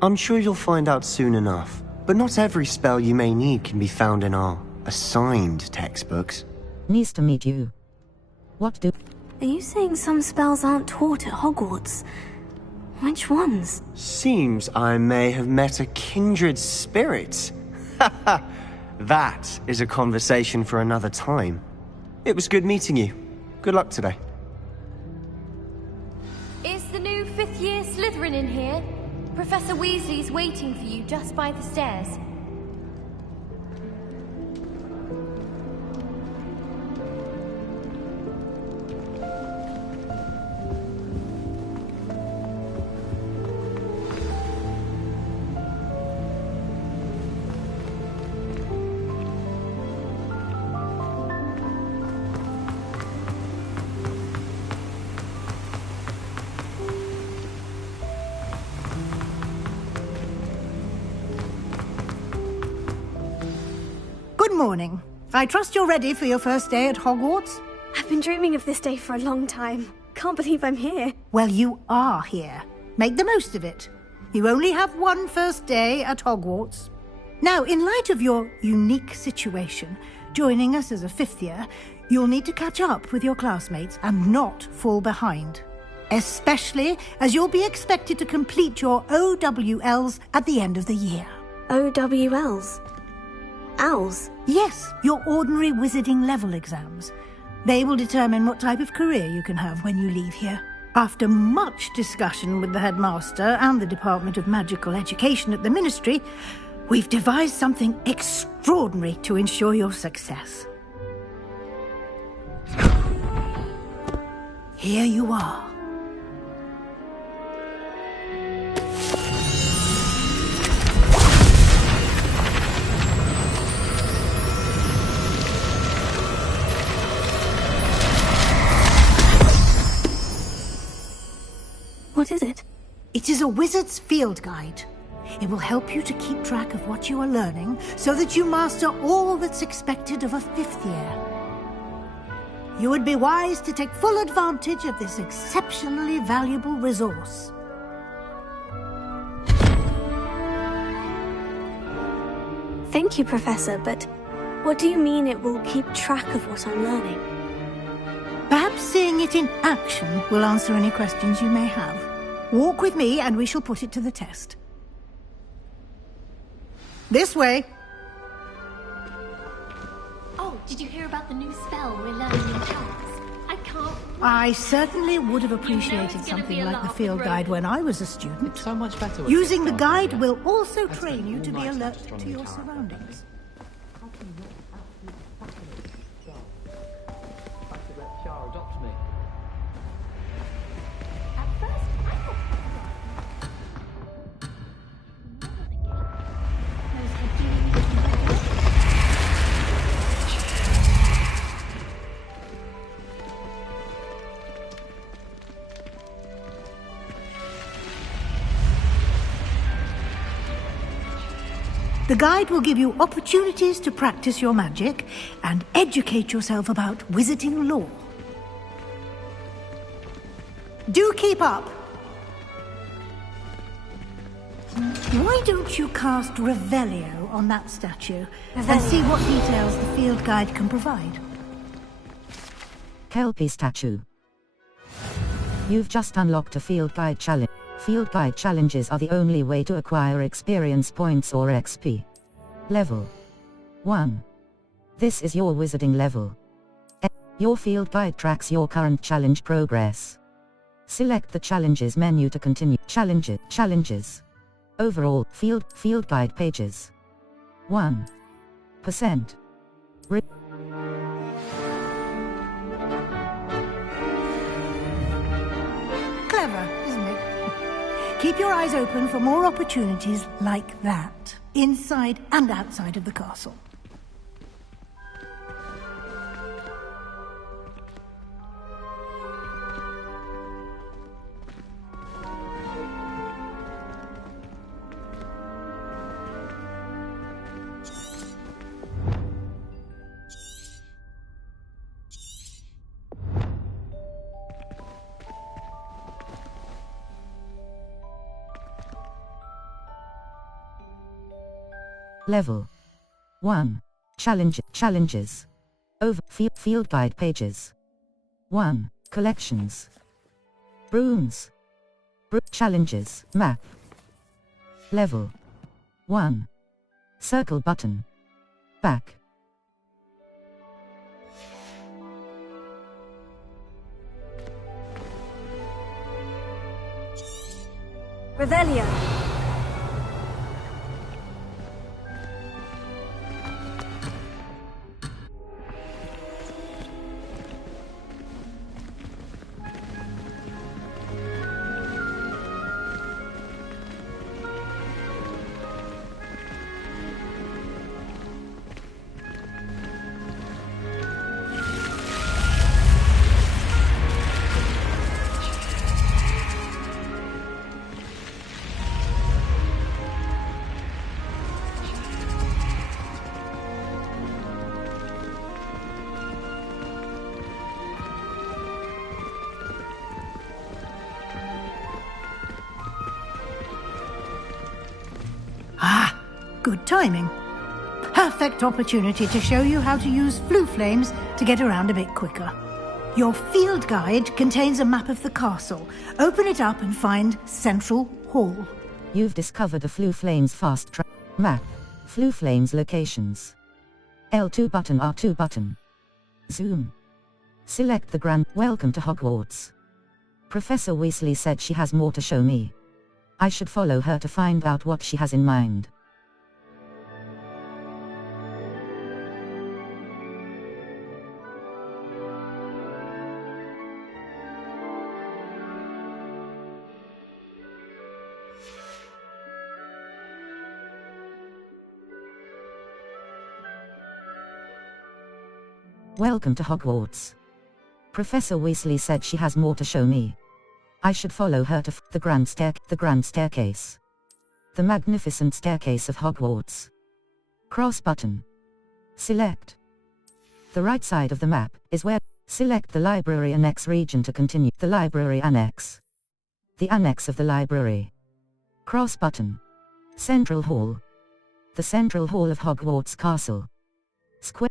I'm sure you'll find out soon enough. But not every spell you may need can be found in our assigned textbooks. Nice to meet you. What do... Are you saying some spells aren't taught at Hogwarts? Which ones? Seems I may have met a kindred spirit. That is a conversation for another time. It was good meeting you. Good luck today. Is the new 5th year Slytherin in here? Professor Weasley's waiting for you just by the stairs. Good morning. I trust you're ready for your first day at Hogwarts? I've been dreaming of this day for a long time. Can't believe I'm here. Well, you are here. Make the most of it. You only have one first day at Hogwarts. Now, in light of your unique situation, joining us as a fifth year, you'll need to catch up with your classmates and not fall behind. Especially as you'll be expected to complete your OWLs at the end of the year. OWLs? Owls? Yes, your ordinary wizarding level exams. They will determine what type of career you can have when you leave here. After much discussion with the headmaster and the Department of Magical Education at the Ministry, we've devised something extraordinary to ensure your success. Here you are. What is it? It is a wizard's field guide. It will help you to keep track of what you are learning so that you master all that's expected of a fifth year. You would be wise to take full advantage of this exceptionally valuable resource. Thank you, Professor, but what do you mean it will keep track of what I'm learning? Perhaps seeing it in action will answer any questions you may have. Walk with me and we shall put it to the test. This way. Oh, did you hear about the new spell we're learning in class? I can't... I certainly would have appreciated something like the field guide when I was a student. It's so much better. Using the guide will also train you to be alert to your surroundings. Adopt me. The guide will give you opportunities to practice your magic and educate yourself about wizarding lore. Do keep up! Why don't you cast Revelio on that statue and see what details the field guide can provide? Kelpie statue. You've just unlocked a field guide challenge. Field guide challenges are the only way to acquire experience points or XP. Level 1. This is your wizarding level. Your field guide tracks your current challenge progress. Select the challenges menu to continue. Challenges. Overall, field guide pages. 1%. Clever, isn't it? Keep your eyes open for more opportunities like that, inside and outside of the castle. Level 1. Challenges. Over field guide pages. 1. Collections. Brooms. Challenges. Map. Level 1. Circle button. Back. Revelio. Good timing. Perfect opportunity to show you how to use flue flames to get around a bit quicker. Your field guide contains a map of the castle. Open it up and find Central Hall. You've discovered a Flue Flames fast track map. Flue Flames locations. L2 button, R2 button. Zoom. Select the grand. Welcome to Hogwarts. Professor Weasley said she has more to show me. I should follow her to find out what she has in mind. Welcome to Hogwarts. Professor Weasley said she has more to show me. I should follow her to the grand staircase. The magnificent staircase of Hogwarts. Cross button. Select. The right side of the map is where select the library annex region to continue. The library annex. The annex of the library. Cross button. Central Hall. The Central Hall of Hogwarts Castle. Square.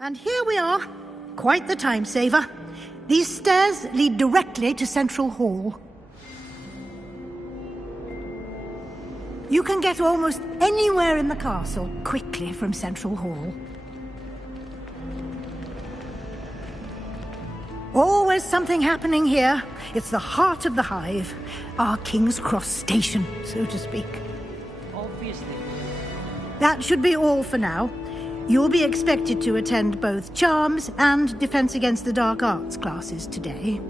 And here we are. Quite the time saver. These stairs lead directly to Central Hall. You can get almost anywhere in the castle quickly from Central Hall. Always something happening here. It's the heart of the hive. Our King's Cross station, so to speak. Obviously. That should be all for now. You'll be expected to attend both Charms and Defense Against the Dark Arts classes today.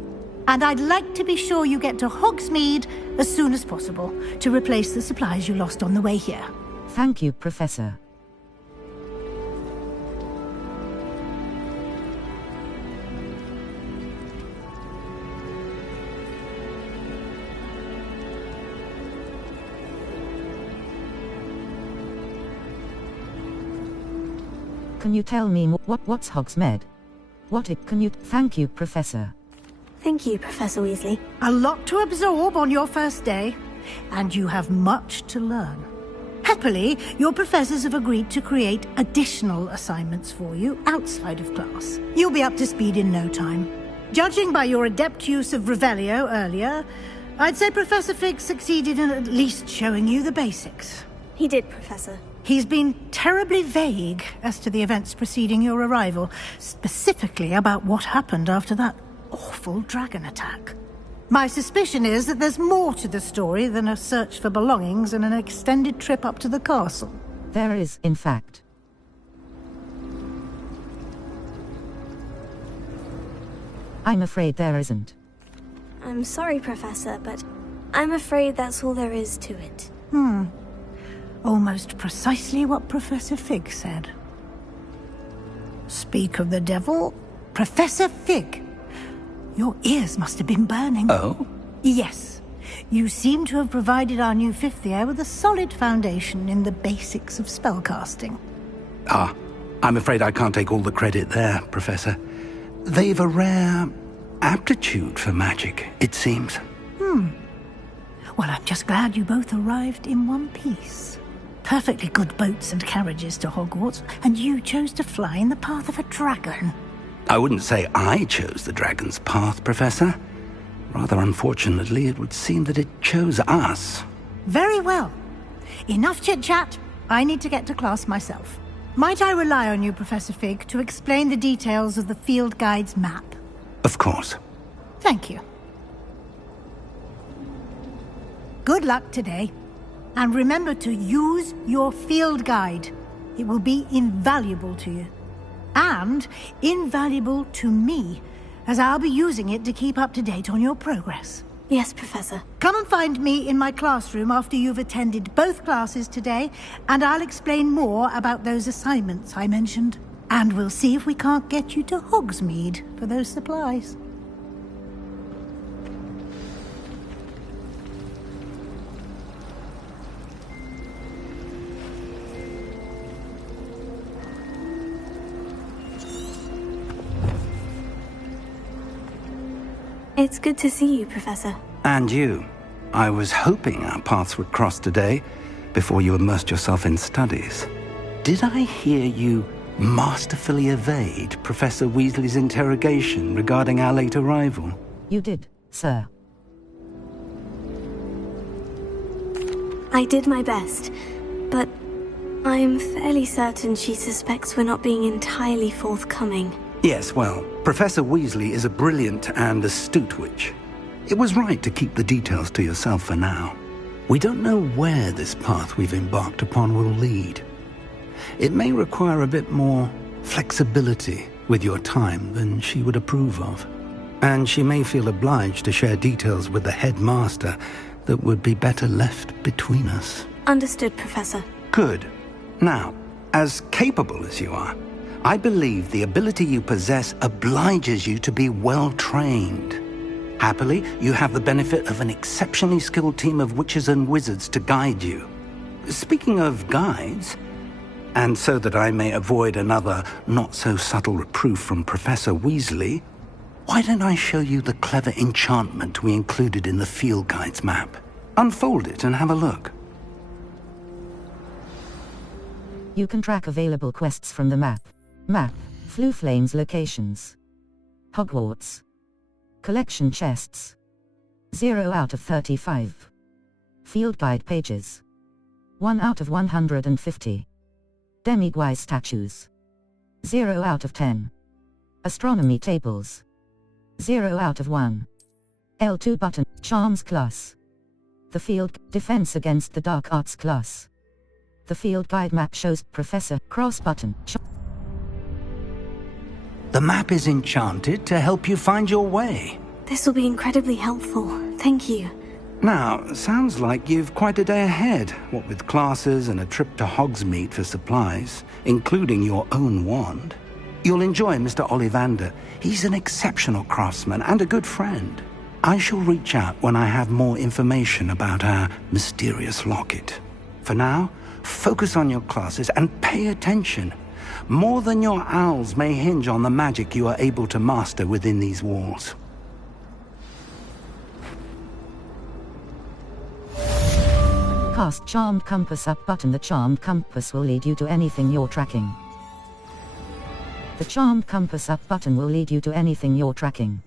And I'd like to be sure you get to Hogsmeade as soon as possible to replace the supplies you lost on the way here. Thank you, Professor. Can you tell me what's Hogsmeade? Thank you, Professor. Thank you, Professor Weasley. A lot to absorb on your first day, and you have much to learn. Happily, your professors have agreed to create additional assignments for you outside of class. You'll be up to speed in no time. Judging by your adept use of Revelio earlier, I'd say Professor Fig succeeded in at least showing you the basics. He did, Professor. He's been terribly vague as to the events preceding your arrival, specifically about what happened after that awful dragon attack. My suspicion is that there's more to the story than a search for belongings and an extended trip up to the castle. There is, in fact. I'm afraid there isn't. I'm sorry, Professor, but I'm afraid that's all there is to it. Almost precisely what Professor Fig said. Speak of the devil, Professor Fig. Your ears must have been burning. Oh? Yes. You seem to have provided our new fifth year with a solid foundation in the basics of spellcasting. I'm afraid I can't take all the credit there, Professor. They've a rare aptitude for magic, it seems. Well, I'm just glad you both arrived in one piece. Perfectly good boats and carriages to Hogwarts, and you chose to fly in the path of a dragon. I wouldn't say I chose the dragon's path, Professor. Rather unfortunately, it would seem that it chose us. Very well. Enough chit-chat. I need to get to class myself. Might I rely on you, Professor Fig, to explain the details of the field guide's map? Of course. Thank you. Good luck today. And remember to use your field guide. It will be invaluable to you. And invaluable to me, as I'll be using it to keep up to date on your progress. Yes, Professor. Come and find me in my classroom after you've attended both classes today, and I'll explain more about those assignments I mentioned. And we'll see if we can't get you to Hogsmeade for those supplies. It's good to see you, Professor. And you. I was hoping our paths would cross today, before you immersed yourself in studies. Did I hear you masterfully evade Professor Weasley's interrogation regarding our late arrival? You did, sir. I did my best, but I'm fairly certain she suspects we're not being entirely forthcoming. Yes, well, Professor Weasley is a brilliant and astute witch. It was right to keep the details to yourself for now. We don't know where this path we've embarked upon will lead. It may require a bit more flexibility with your time than she would approve of. And she may feel obliged to share details with the headmaster that would be better left between us. Understood, Professor. Good. Now, as capable as you are, I believe the ability you possess obliges you to be well-trained. Happily, you have the benefit of an exceptionally skilled team of witches and wizards to guide you. Speaking of guides, and so that I may avoid another not-so-subtle reproof from Professor Weasley, why don't I show you the clever enchantment we included in the field guide's map? Unfold it and have a look. You can track available quests from the map. Map, Floo-Flame's locations. Hogwarts. Collection chests. 0 out of 35. Field guide pages. 1 out of 150. Demiguise statues. 0 out of 10. Astronomy tables. 0 out of 1. L2 button, Charms class. The field, Defense against the Dark Arts class. The field guide map shows Professor Cross button. The map is enchanted to help you find your way. This will be incredibly helpful. Thank you. Now, sounds like you've quite a day ahead, what with classes and a trip to Hogsmeade for supplies, including your own wand. You'll enjoy Mr. Ollivander. He's an exceptional craftsman and a good friend. I shall reach out when I have more information about our mysterious locket. For now, focus on your classes and pay attention. More than your owls may hinge on the magic you are able to master within these walls. Cast Charmed Compass up button. The Charmed Compass will lead you to anything you're tracking. The Charmed Compass up button will lead you to anything you're tracking.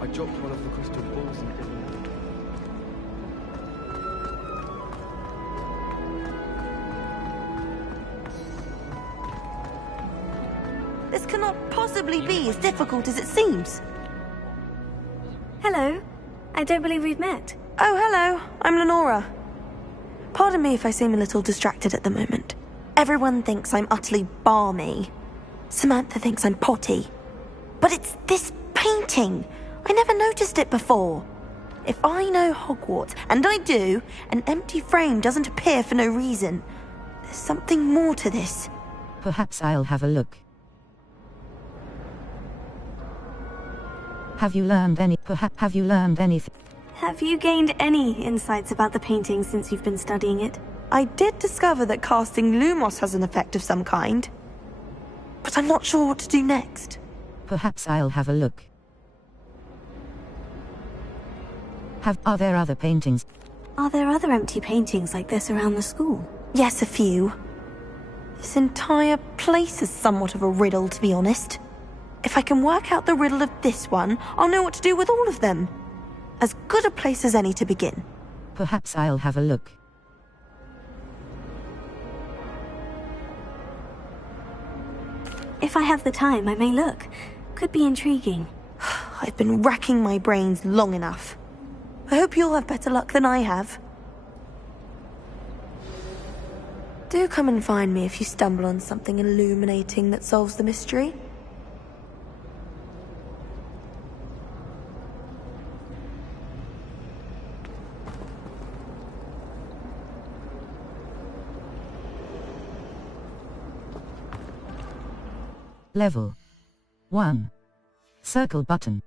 I dropped one of the crystal balls and This cannot possibly be as difficult as it seems. Hello. I don't believe we've met. Oh, hello. I'm Lenora. Pardon me if I seem a little distracted at the moment. Everyone thinks I'm utterly balmy. Samantha thinks I'm potty. But it's this painting. I never noticed it before. If I know Hogwarts, and I do, an empty frame doesn't appear for no reason. There's something more to this. Perhaps I'll have a look. Have you learned anything? Have you gained any insights about the painting since you've been studying it? I did discover that casting Lumos has an effect of some kind. But I'm not sure what to do next. Perhaps I'll have a look. Are there other paintings? Are there other empty paintings like this around the school? Yes, a few. This entire place is somewhat of a riddle, to be honest. If I can work out the riddle of this one, I'll know what to do with all of them. As good a place as any to begin. Perhaps I'll have a look. If I have the time, I may look. Could be intriguing. I've been racking my brains long enough. I hope you'll have better luck than I have. Do come and find me if you stumble on something illuminating that solves the mystery. Level 1. Circle button.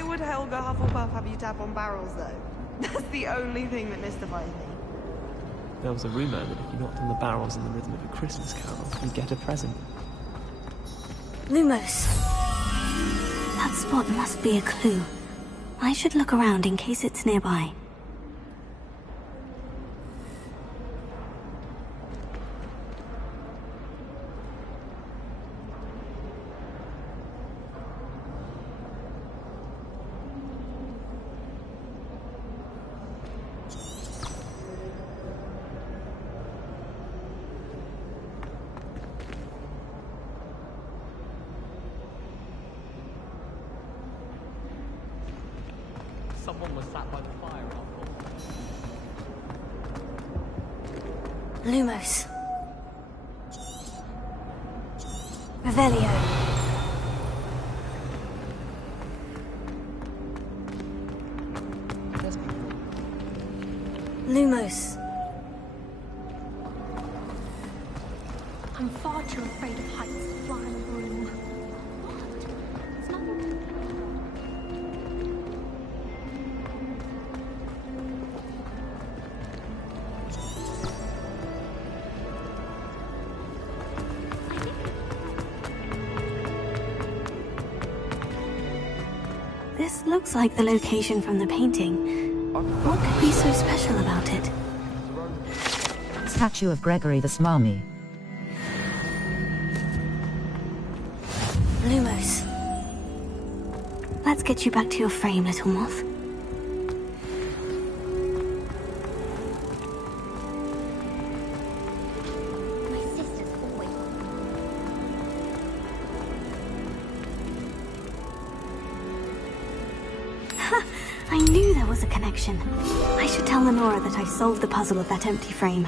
Why would Helga Hufflepuff have you tap on barrels, though? That's the only thing that mystifies me. There was a rumour that if you knocked on the barrels in the rhythm of a Christmas carol, you'd get a present. Lumos. That spot must be a clue. I should look around in case it's nearby. Someone was sat by the fire Lumos. Revelio. Lumos. I'm far too afraid of heights to fly in a broom. What? It's nothing. This looks like the location from the painting. What could be so special about it? Statue of Gregory the Smarmy. Lumos. Let's get you back to your frame, little moth. My sister's always. I knew there was a connection. I should tell Lenora that I solved the puzzle of that empty frame.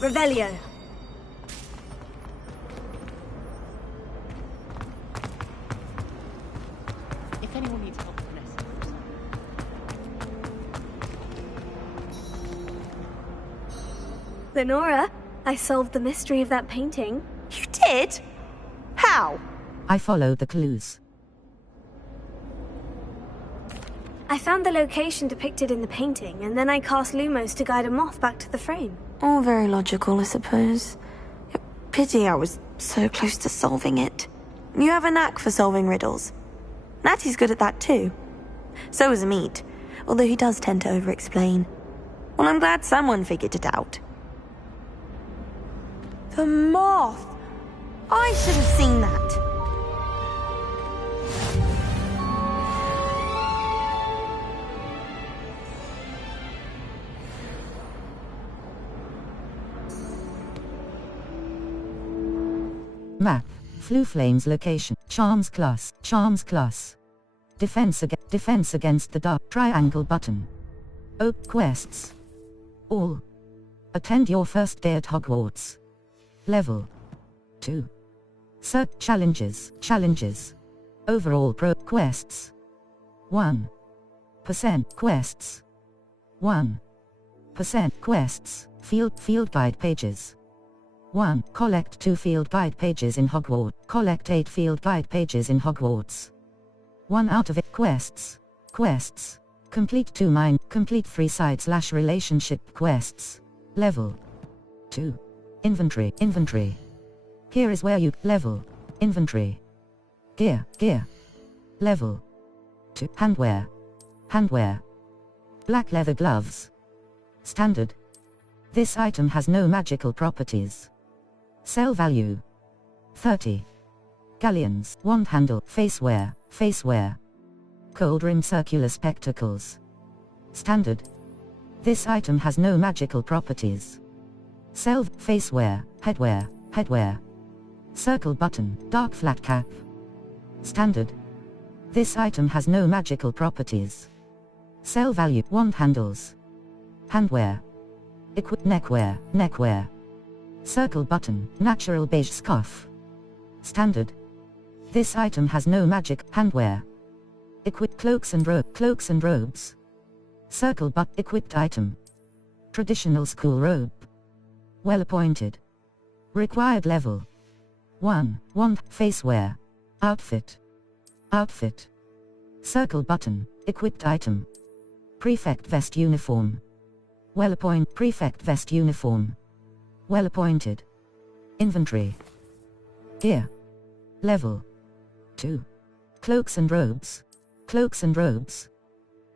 Revelio. If anyone needs help with this. Lenora, I solved the mystery of that painting. You did? How? I followed the clues. I found the location depicted in the painting, and then I cast Lumos to guide a moth back to the frame. All very logical, I suppose. Pity I was so close to solving it. You have a knack for solving riddles. Natty's good at that too. So is Amit, although he does tend to over-explain. Well, I'm glad someone figured it out. The moth! I should have seen that. Map. Flue Flame's location. Charms class. Defense against the dark. Triangle button. Oak quests. All. Attend your first day at Hogwarts. Level 2. Search challenges. Overall pro quests. 1% quests. 1% quests. Field guide pages. 1. Collect 2 field guide pages in Hogwarts. Collect 8 field guide pages in Hogwarts. 1 out of 8 quests. Complete 2 Complete 3 side/relationship quests. Level 2. Inventory. Here is where you level. Inventory. Gear. Level 2. Handwear. Black leather gloves. Standard. This item has no magical properties. Sell value 30. Galleons. Wand handle. Face wear. Cold rim circular spectacles. Standard. This item has no magical properties. Self, faceware, headwear, headwear. Circle button, dark flat cap. Standard. This item has no magical properties. Sell value, wand handles. Handwear. Equip neckwear, neckwear. Circle button, natural beige scarf. Standard. This item has no magic, handwear. Equip cloaks and robes. Circle but equipped item. Traditional school robe. Well appointed. Required level 1. Wand, faceware. Outfit. Outfit. Circle button, equipped item. Prefect vest uniform. Well appointed. Prefect vest uniform. Well appointed. Inventory. Gear. Level 2. Cloaks and robes. Cloaks and robes.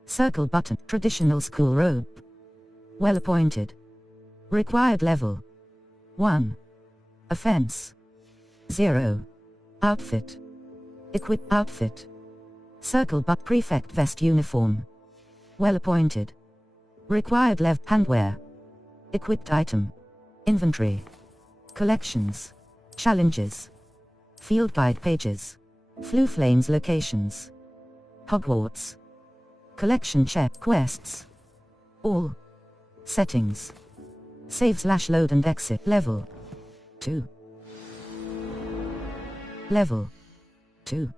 Circle button, traditional school robe. Well appointed. Required level 1. Offense 0. Outfit. Equip outfit. Circle but prefect vest uniform. Well appointed. Required level handwear. Equipped item. Inventory. Collections. Challenges. Field guide pages. Flu Flames locations. Hogwarts. Collection check quests. All. Settings. Save/load and exit. Level 2. Level 2.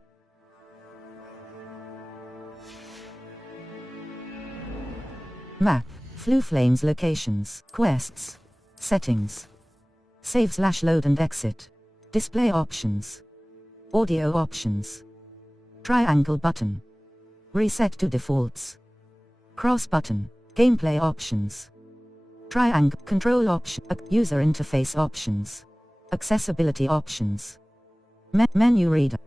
Map. Flu Flames locations. Quests. Settings. Save/load and exit. Display options. Audio options. Triangle button. Reset to defaults. Cross button. Gameplay options. Triangle control option. User interface options. Accessibility options. Menu reader.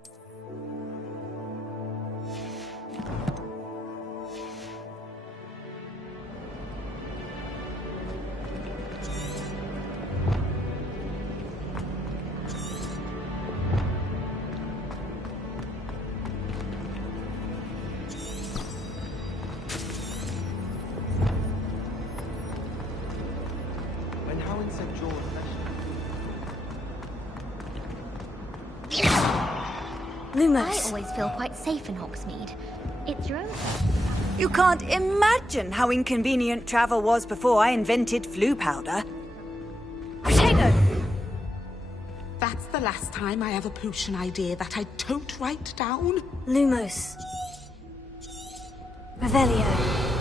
I always feel quite safe in Hogsmeade. It's your own. You can't imagine how inconvenient travel was before I invented flu powder. Potato! That's the last time I have a potion idea that I don't write down. Lumos. Revelio.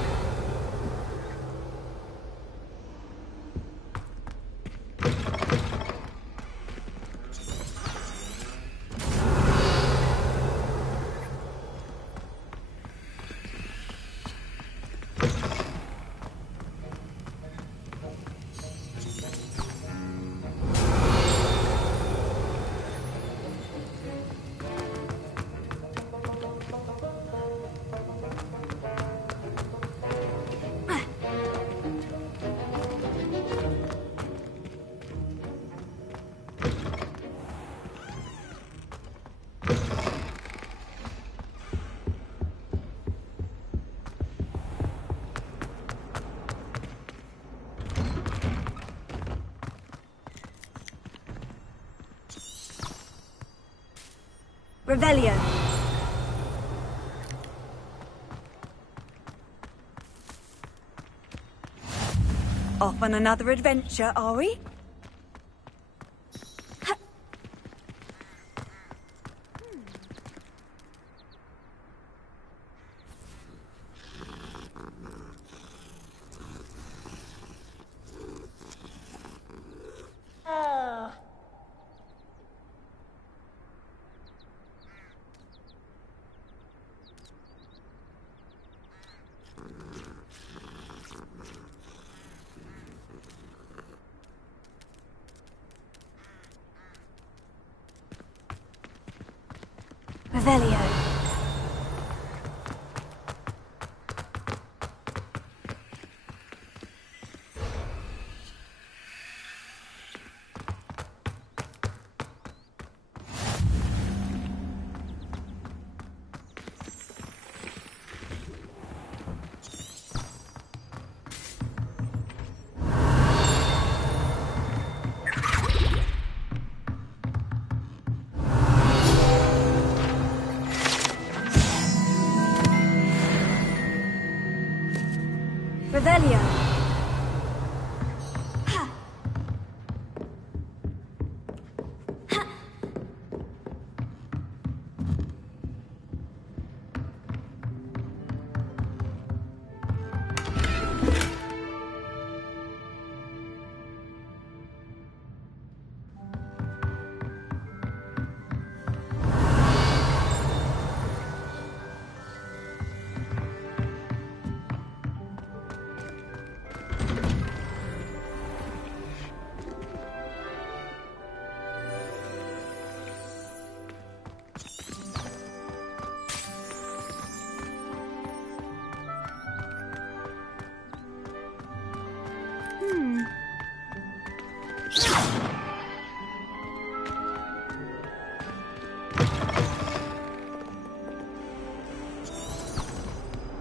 Revelio. Off on another adventure, are we? Revelio. Revelio.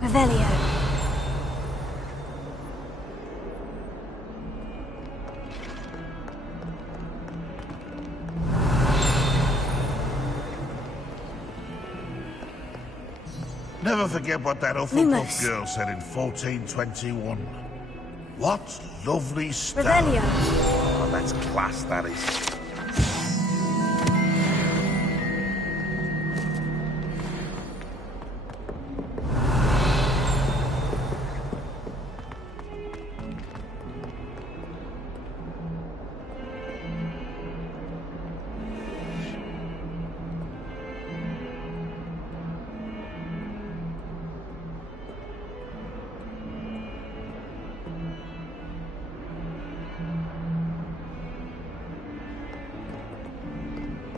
Revelio. Never forget what that Hufflepuff girl said in 1421. What lovely stuff. Revelio. Oh, that's class, that is.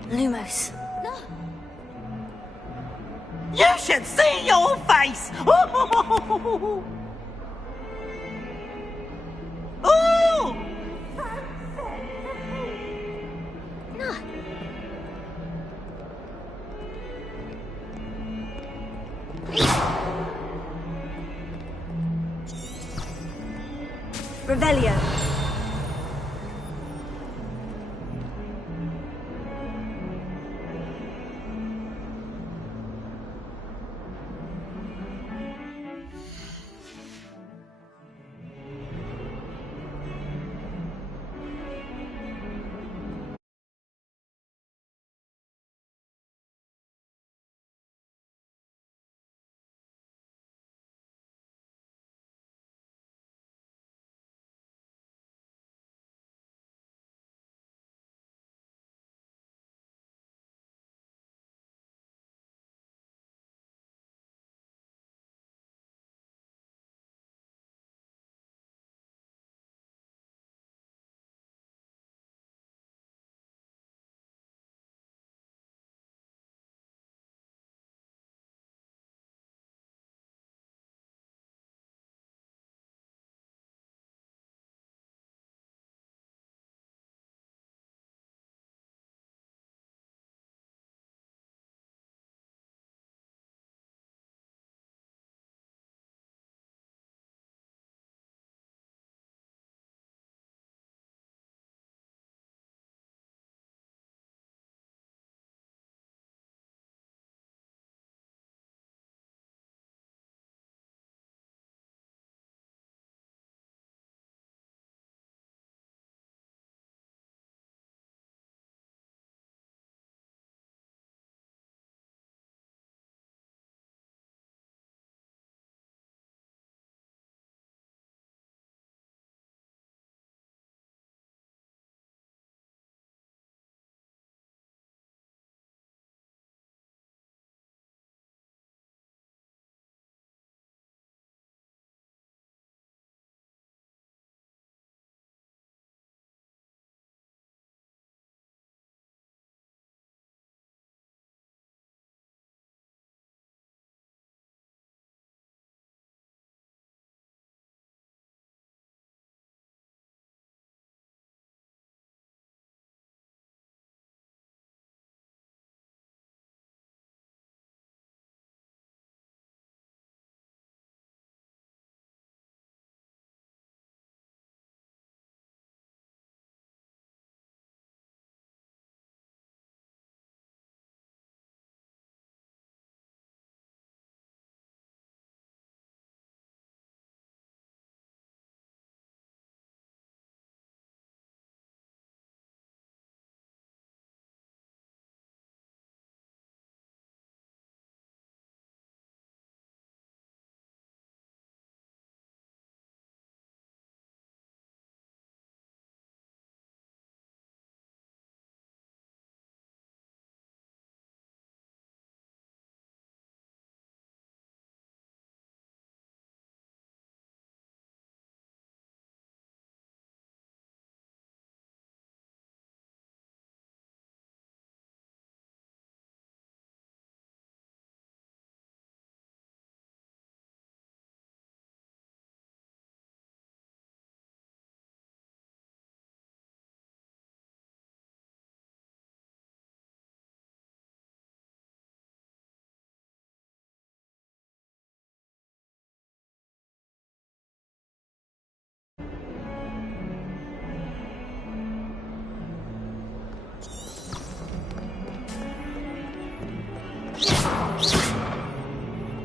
Lumos. You should see your face! Ooh! Ooh! Revelio.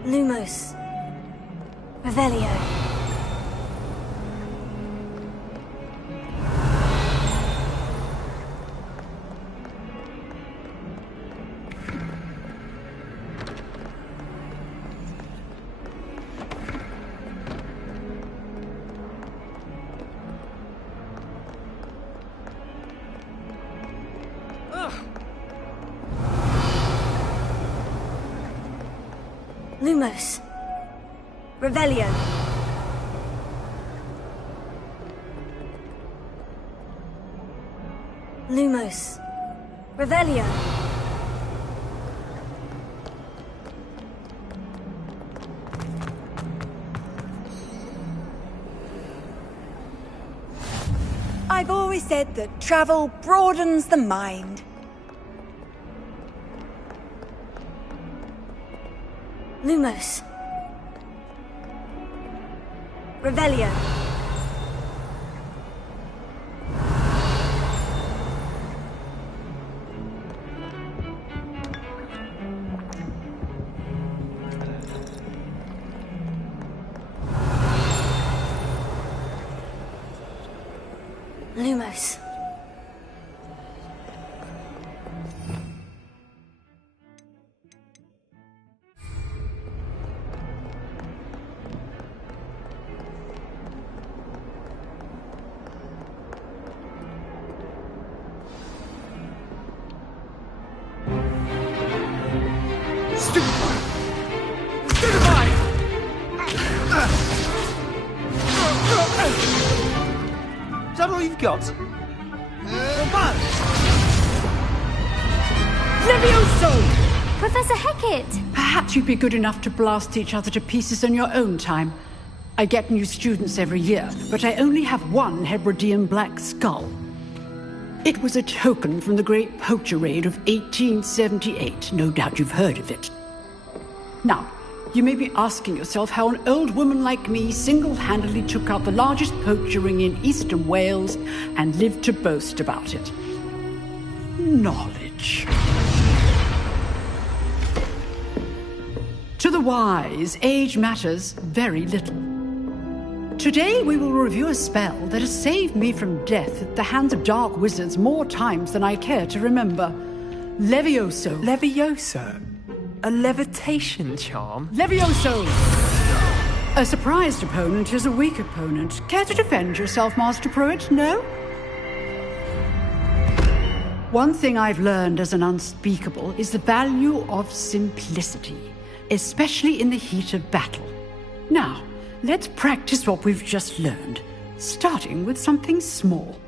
Lumos. Revelio. Lumos. Revelio. Lumos. Revelio. I've always said that travel broadens the mind. Lumos. Revelio. Lumos. Is that all you've got? Levioso! Professor Hecat! Perhaps you'd be good enough to blast each other to pieces on your own time. I get new students every year, but I only have one Hebridean black skull. It was a token from the Great Poacher Raid of 1878. No doubt you've heard of it. Now, you may be asking yourself how an old woman like me single-handedly took out the largest poacher ring in eastern Wales and lived to boast about it. Knowledge. To the wise, age matters very little. Today we will review a spell that has saved me from death at the hands of dark wizards more times than I care to remember. Levioso. Levioso? A levitation charm? Levioso! A surprised opponent is a weak opponent. Care to defend yourself, Master Pruitt? No? One thing I've learned as an unspeakable is the value of simplicity, especially in the heat of battle. Now, let's practice what we've just learned, starting with something small.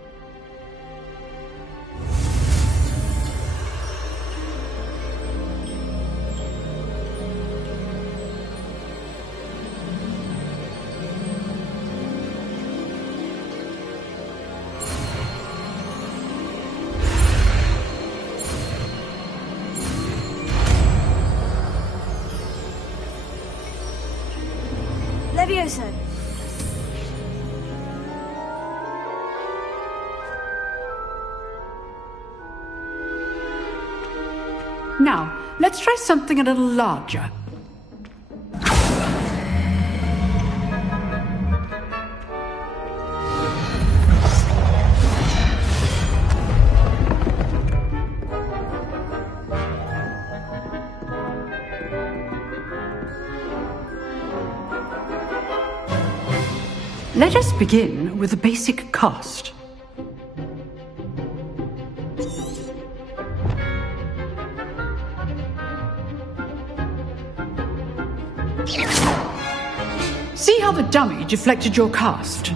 Levioso. Now, let's try something a little larger. Let us begin with the basic cast. See how the dummy deflected your cast?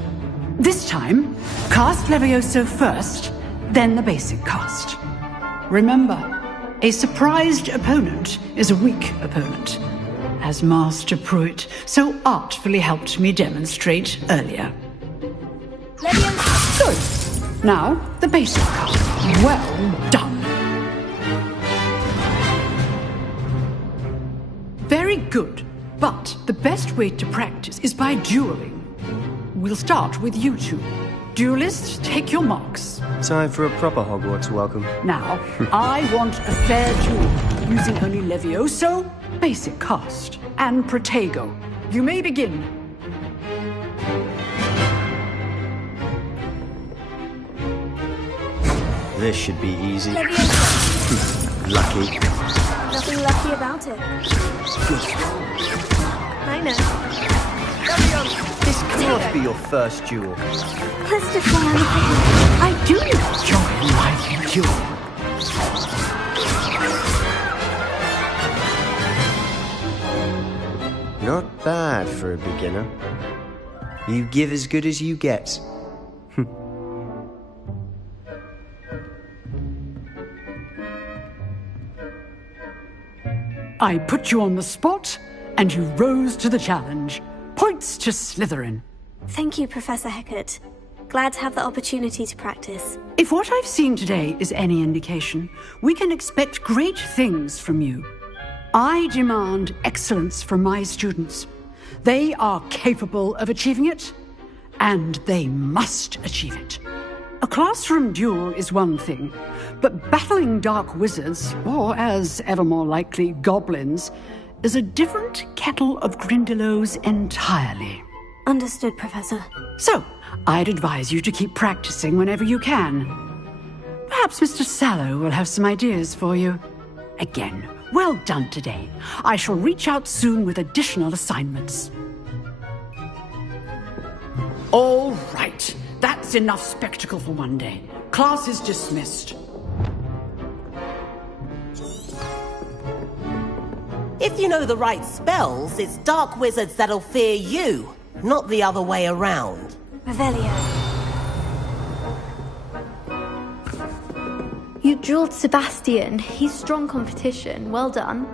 This time, cast Levioso first, then the basic cast. Remember, a surprised opponent is a weak opponent, as Master Pruitt so artfully helped me demonstrate earlier. Good. Now, the basic cast. Well done. Very good. But the best way to practice is by dueling. We'll start with you two. Duelists, take your marks. Time for a proper Hogwarts welcome. Now, I want a fair duel, using only Levioso basic cast, and Protego. You may begin. This should be easy. Leviosa. Lucky. Nothing lucky about it. I know. This can't be your first duel. Let's just go on with it. I do enjoy life duel. Not bad for a beginner. You give as good as you get. I put you on the spot, and you rose to the challenge. Points to Slytherin. Thank you, Professor Hecat. Glad to have the opportunity to practice. If what I've seen today is any indication, we can expect great things from you. I demand excellence from my students. They are capable of achieving it, and they must achieve it. A classroom duel is one thing, but battling dark wizards, or as ever more likely, goblins, is a different kettle of Grindylows entirely. Understood, Professor. So, I'd advise you to keep practicing whenever you can. Perhaps Mr. Sallow will have some ideas for you. Again, well done today. I shall reach out soon with additional assignments. All right. That's enough spectacle for one day. Class is dismissed. If you know the right spells, it's dark wizards that'll fear you, not the other way around. Revelio. You drilled Sebastian. He's strong competition. Well done.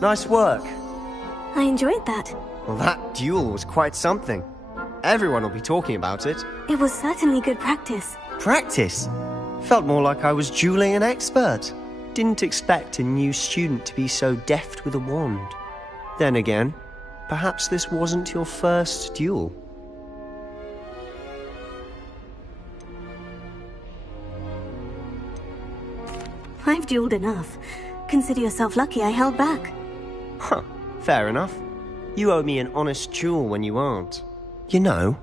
Nice work. I enjoyed that. Well, that duel was quite something. Everyone will be talking about it. It was certainly good practice. Practice? Felt more like I was dueling an expert. Didn't expect a new student to be so deft with a wand. Then again, perhaps this wasn't your first duel. I've dueled enough. Consider yourself lucky I held back. Huh, fair enough. You owe me an honest duel when you aren't. You know,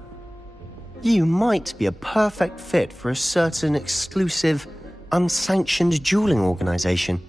you might be a perfect fit for a certain exclusive, unsanctioned dueling organization.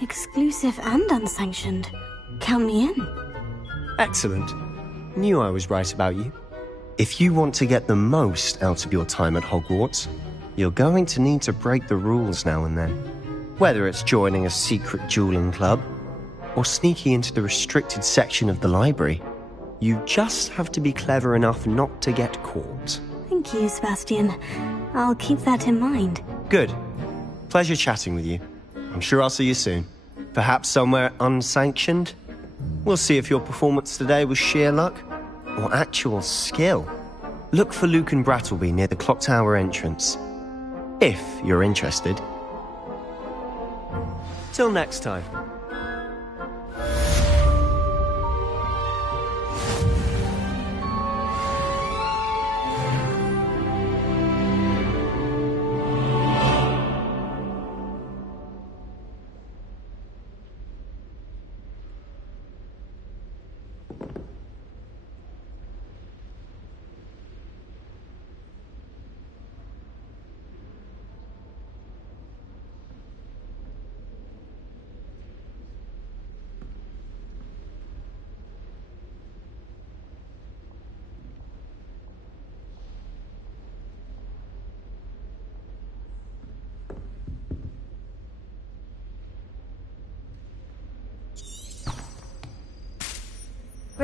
Exclusive and unsanctioned. Count me in. Excellent. Knew I was right about you. If you want to get the most out of your time at Hogwarts, you're going to need to break the rules now and then. Whether it's joining a secret dueling club, or sneaking into the restricted section of the library, you just have to be clever enough not to get caught. Thank you, Sebastian. I'll keep that in mind. Good. Pleasure chatting with you. I'm sure I'll see you soon. Perhaps somewhere unsanctioned? We'll see if your performance today was sheer luck or actual skill. Look for Luke and Brattleby near the clock tower entrance. If you're interested. Till next time.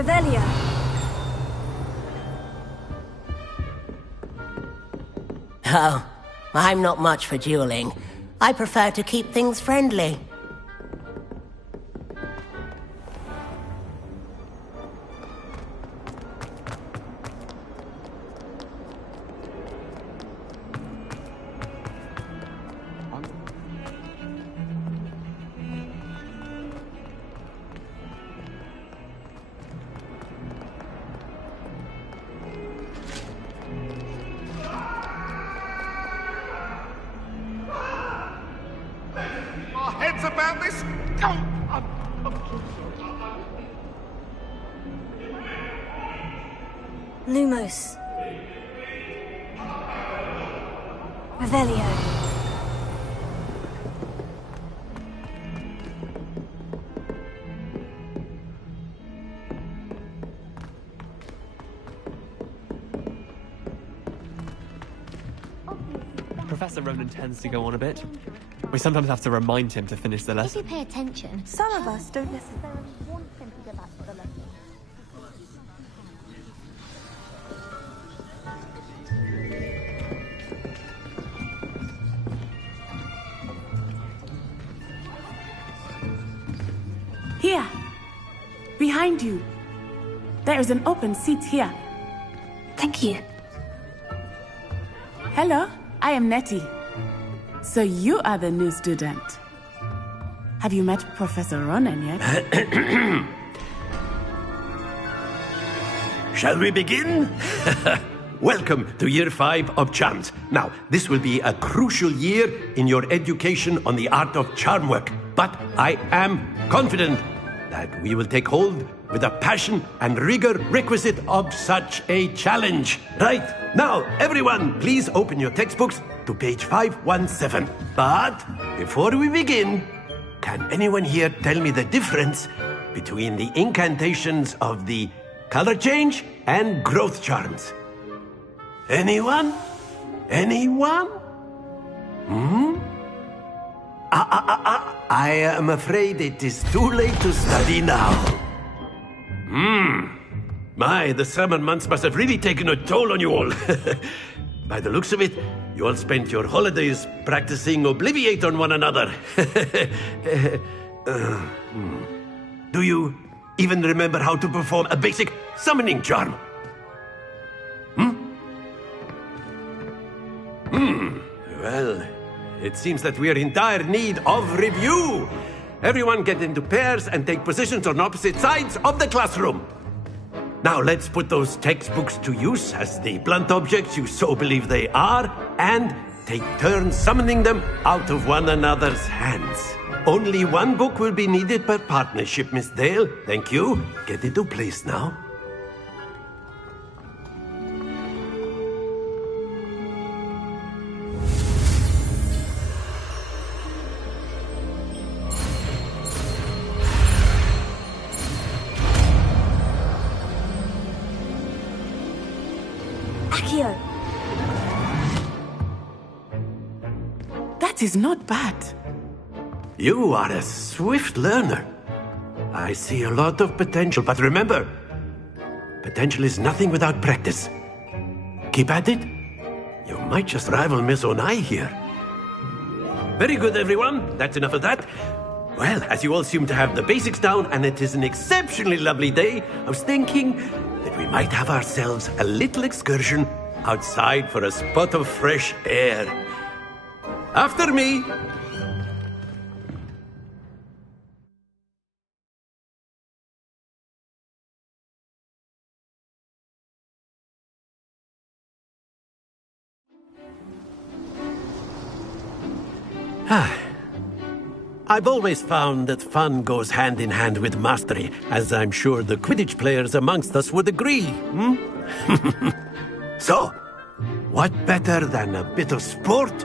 Revelio. Oh, I'm not much for dueling. I prefer to keep things friendly. Our heads about this? Lumos. Revelio. Professor Ronan tends to go on a bit. We sometimes have to remind him to finish the If lesson. you pay attention, Some of us don't necessarily want him to go back to the lesson. Here. Behind you. There is an open seat here. Thank you. Hello, I am Nettie. So you are the new student. Have you met Professor Ronan yet? Shall we begin? Welcome to Year 5 of Charms. Now, this will be a crucial year in your education on the art of charm work. But I am confident that we will take hold with the passion and rigor requisite of such a challenge. Right, now, everyone, please open your textbooks to page 517. But before we begin, can anyone here tell me the difference between the incantations of the color change and growth charms? Anyone? Anyone? I am afraid it is too late to study now. My, the summer months must have really taken a toll on you all. By the looks of it, you all spent your holidays practicing Obliviate on one another. Do you even remember how to perform a basic summoning charm? Well, it seems that we are in dire need of review. Everyone get into pairs and take positions on opposite sides of the classroom. Now let's put those textbooks to use as the blunt objects you so believe they are, and take turns summoning them out of one another's hands. Only one book will be needed per partnership, Miss Dale. Thank you. Get into place now. Accio. That is not bad. You are a swift learner. I see a lot of potential, but remember, potential is nothing without practice. Keep at it. You might just rival Miss Onai here. Very good, everyone. That's enough of that. Well, as you all seem to have the basics down, and it is an exceptionally lovely day, I was thinking that we might have ourselves a little excursion outside for a spot of fresh air. After me. I've always found that fun goes hand in hand with mastery, as I'm sure the Quidditch players amongst us would agree. So, what better than a bit of sport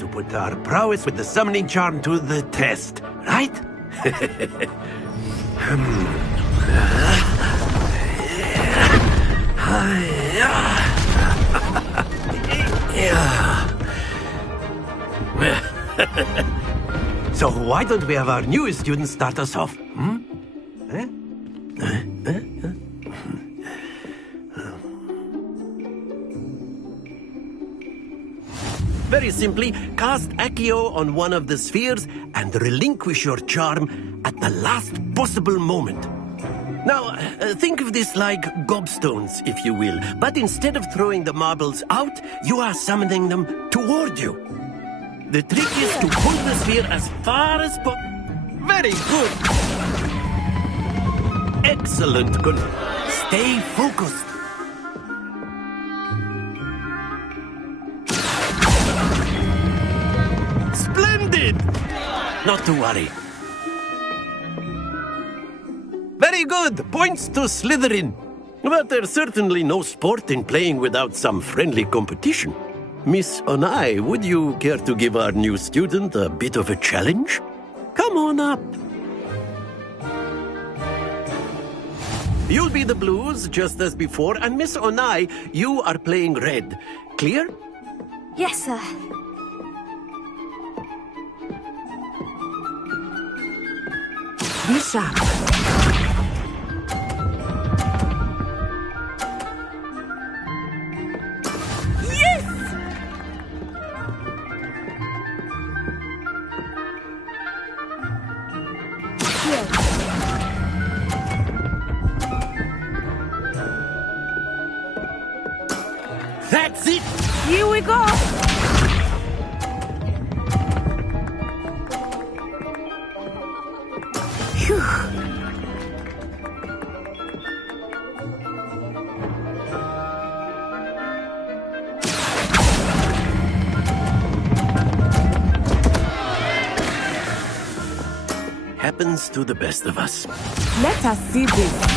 to put our prowess with the summoning charm to the test, right? So why don't we have our newest student start us off? simply cast Accio on one of the spheres and relinquish your charm at the last possible moment. Now, think of this like gobstones, if you will, but instead of throwing the marbles out, you are summoning them toward you. The trick is to pull the sphere as far as possible. Very good! Excellent. Good. Stay focused. Splendid! Not to worry. Very good! Points to Slytherin. But there's certainly no sport in playing without some friendly competition. Miss Onai, would you care to give our new student a bit of a challenge? Come on up. You'll be the blues, just as before, and Miss Onai, you are playing red. Clear? Yes, sir. Be sharp. That's it! Here we go! Phew. Happens to the best of us. Let us see this.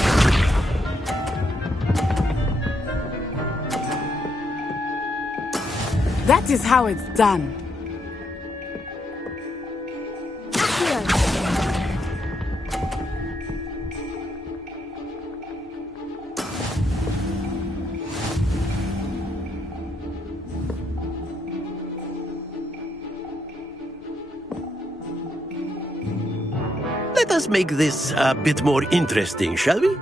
That is how it's done. Let us make this a bit more interesting, shall we?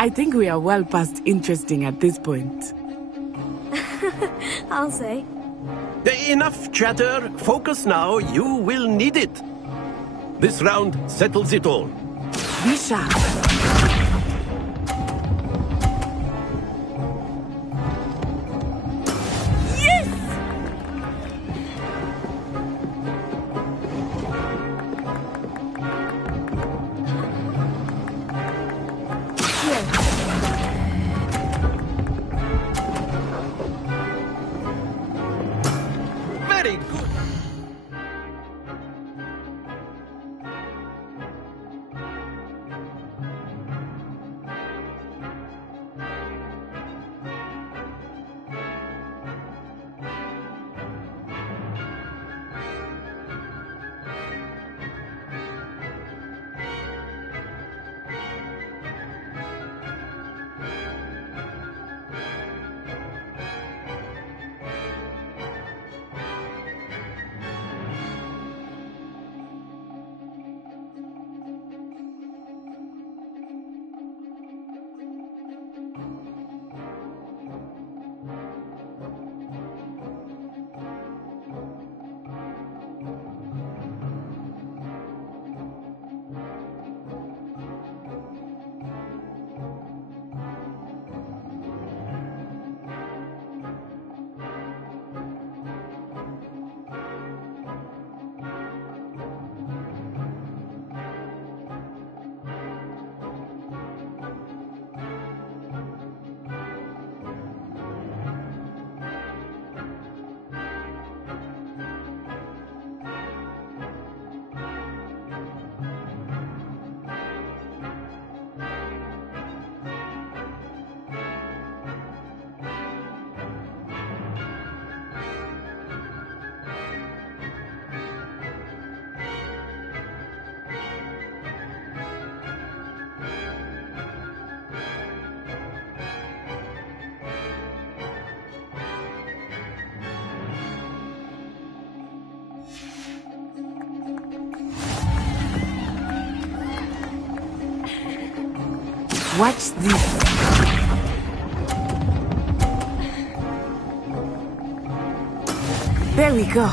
I think we are well past interesting at this point. I'll say. Enough chatter. Focus now. You will need it. This round settles it all. Be sharp. Watch this. There we go.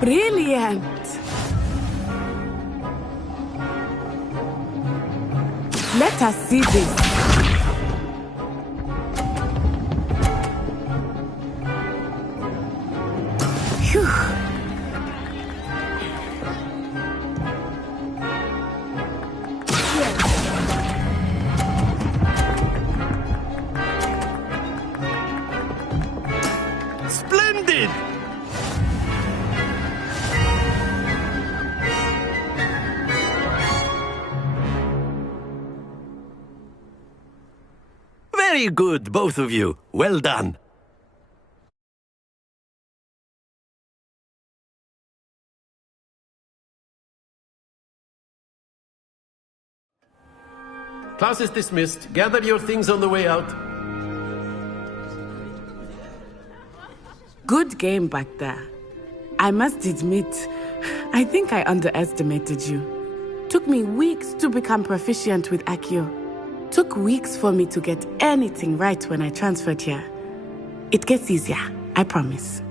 Brilliant. Let us see this. Phew. Splendid! Very good, both of you. Well done. Class is dismissed. Gather your things on the way out. Good game back there. I must admit, I think I underestimated you. Took me weeks to become proficient with Accio. Took weeks for me to get anything right when I transferred here. It gets easier, I promise.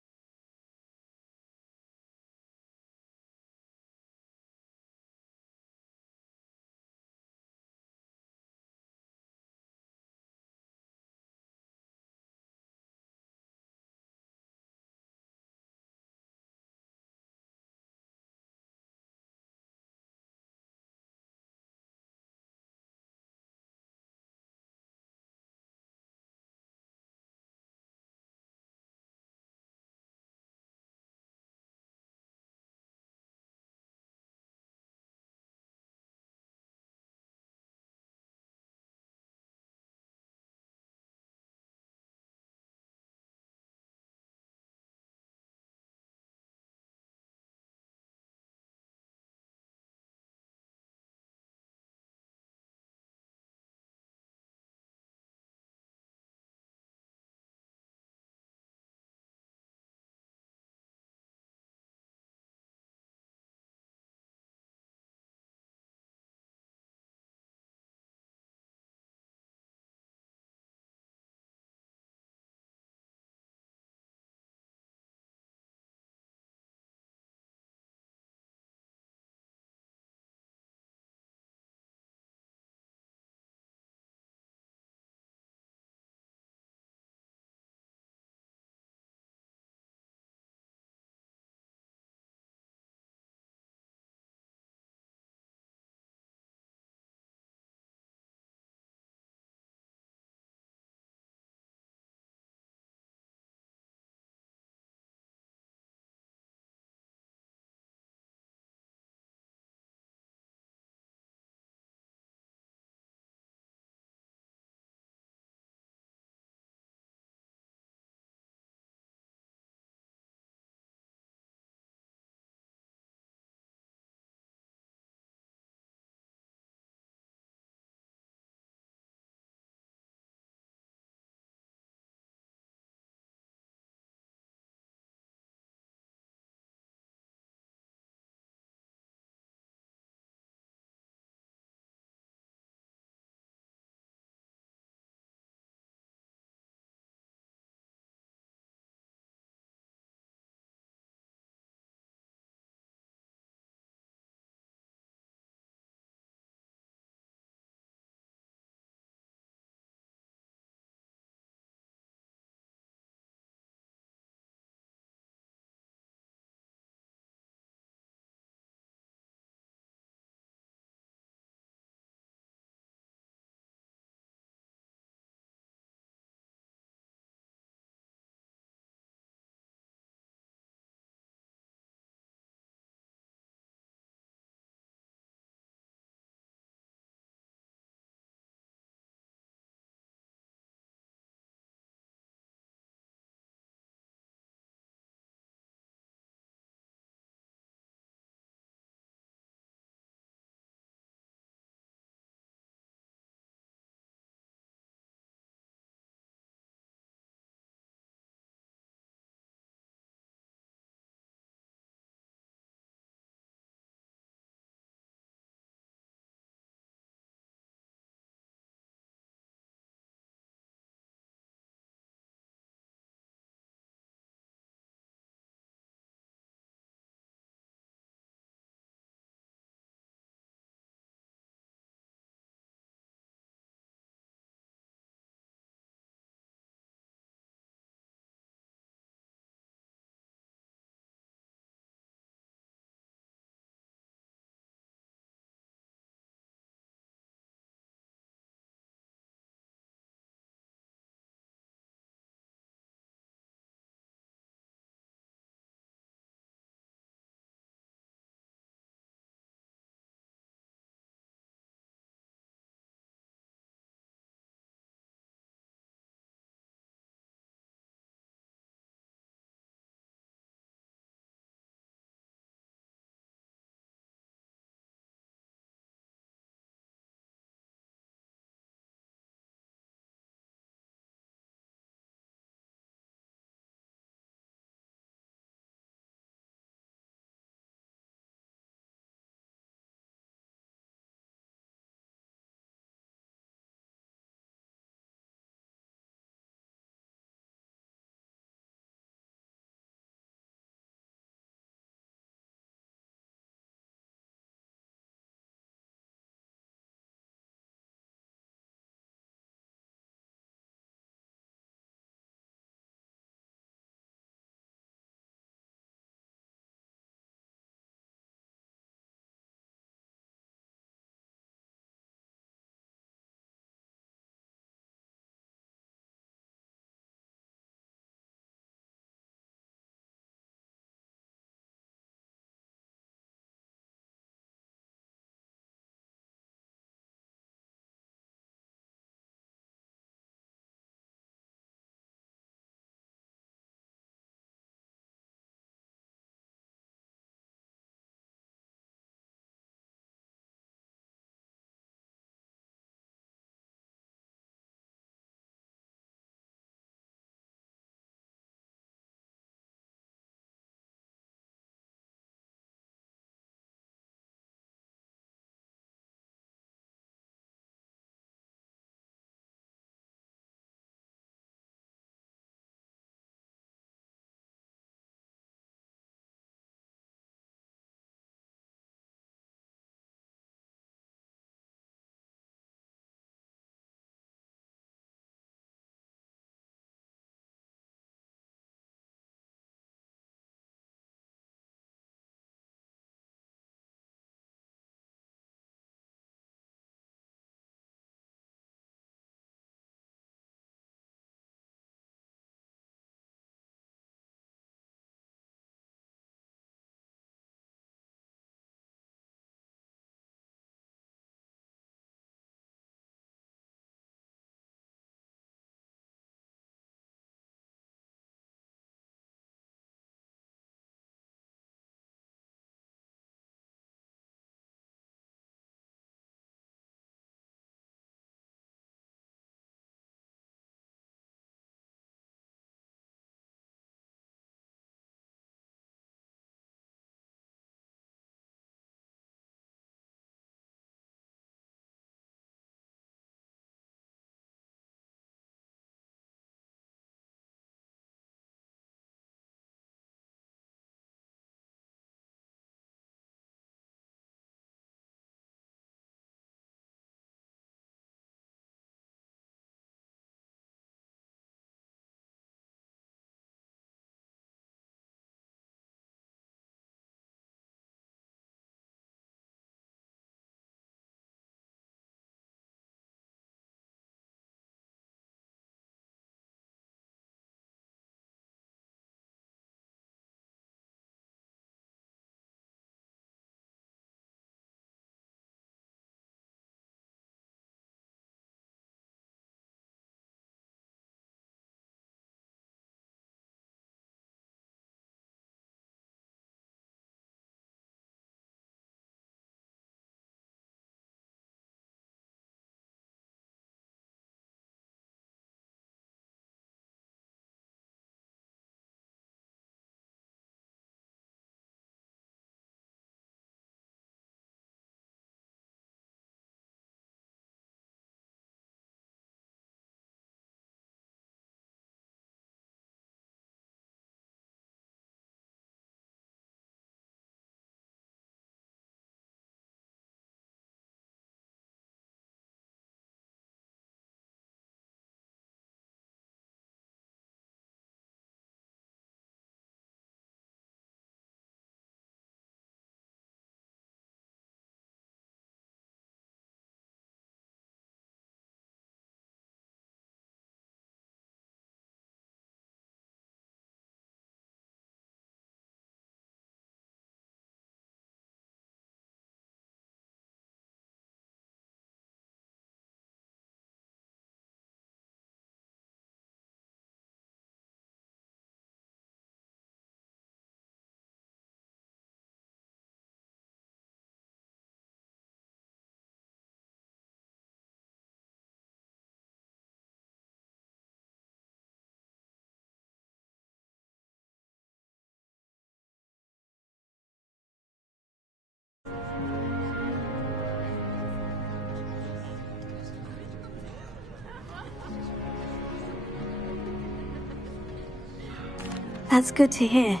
That's good to hear.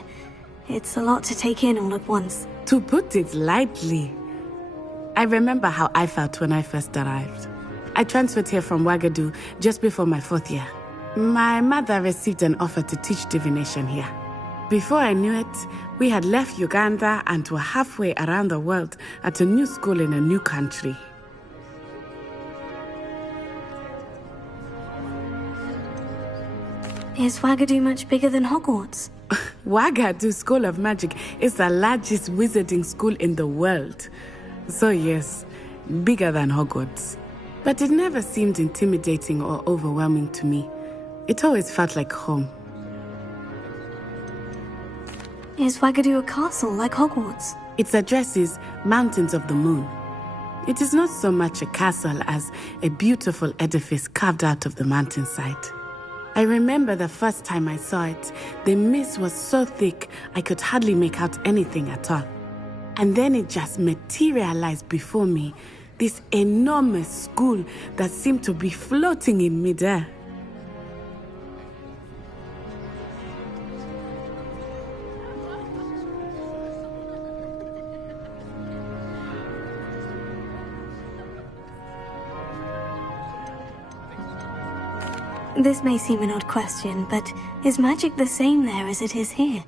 It's a lot to take in all at once. To put it lightly, I remember how I felt when I first arrived. I transferred here from Wagadu just before my 4th year. My mother received an offer to teach divination here. Before I knew it, we had left Uganda and were halfway around the world at a new school in a new country. Is Wagadu much bigger than Hogwarts? Wagadu School of Magic is the largest wizarding school in the world. So yes, bigger than Hogwarts. But it never seemed intimidating or overwhelming to me. It always felt like home. Is Wagadu a castle like Hogwarts? Its address is Mountains of the Moon. It is not so much a castle as a beautiful edifice carved out of the mountainside. I remember the first time I saw it, the mist was so thick I could hardly make out anything at all. And then it just materialized before me, this enormous school that seemed to be floating in midair. This may seem an odd question, but is magic the same there as it is here?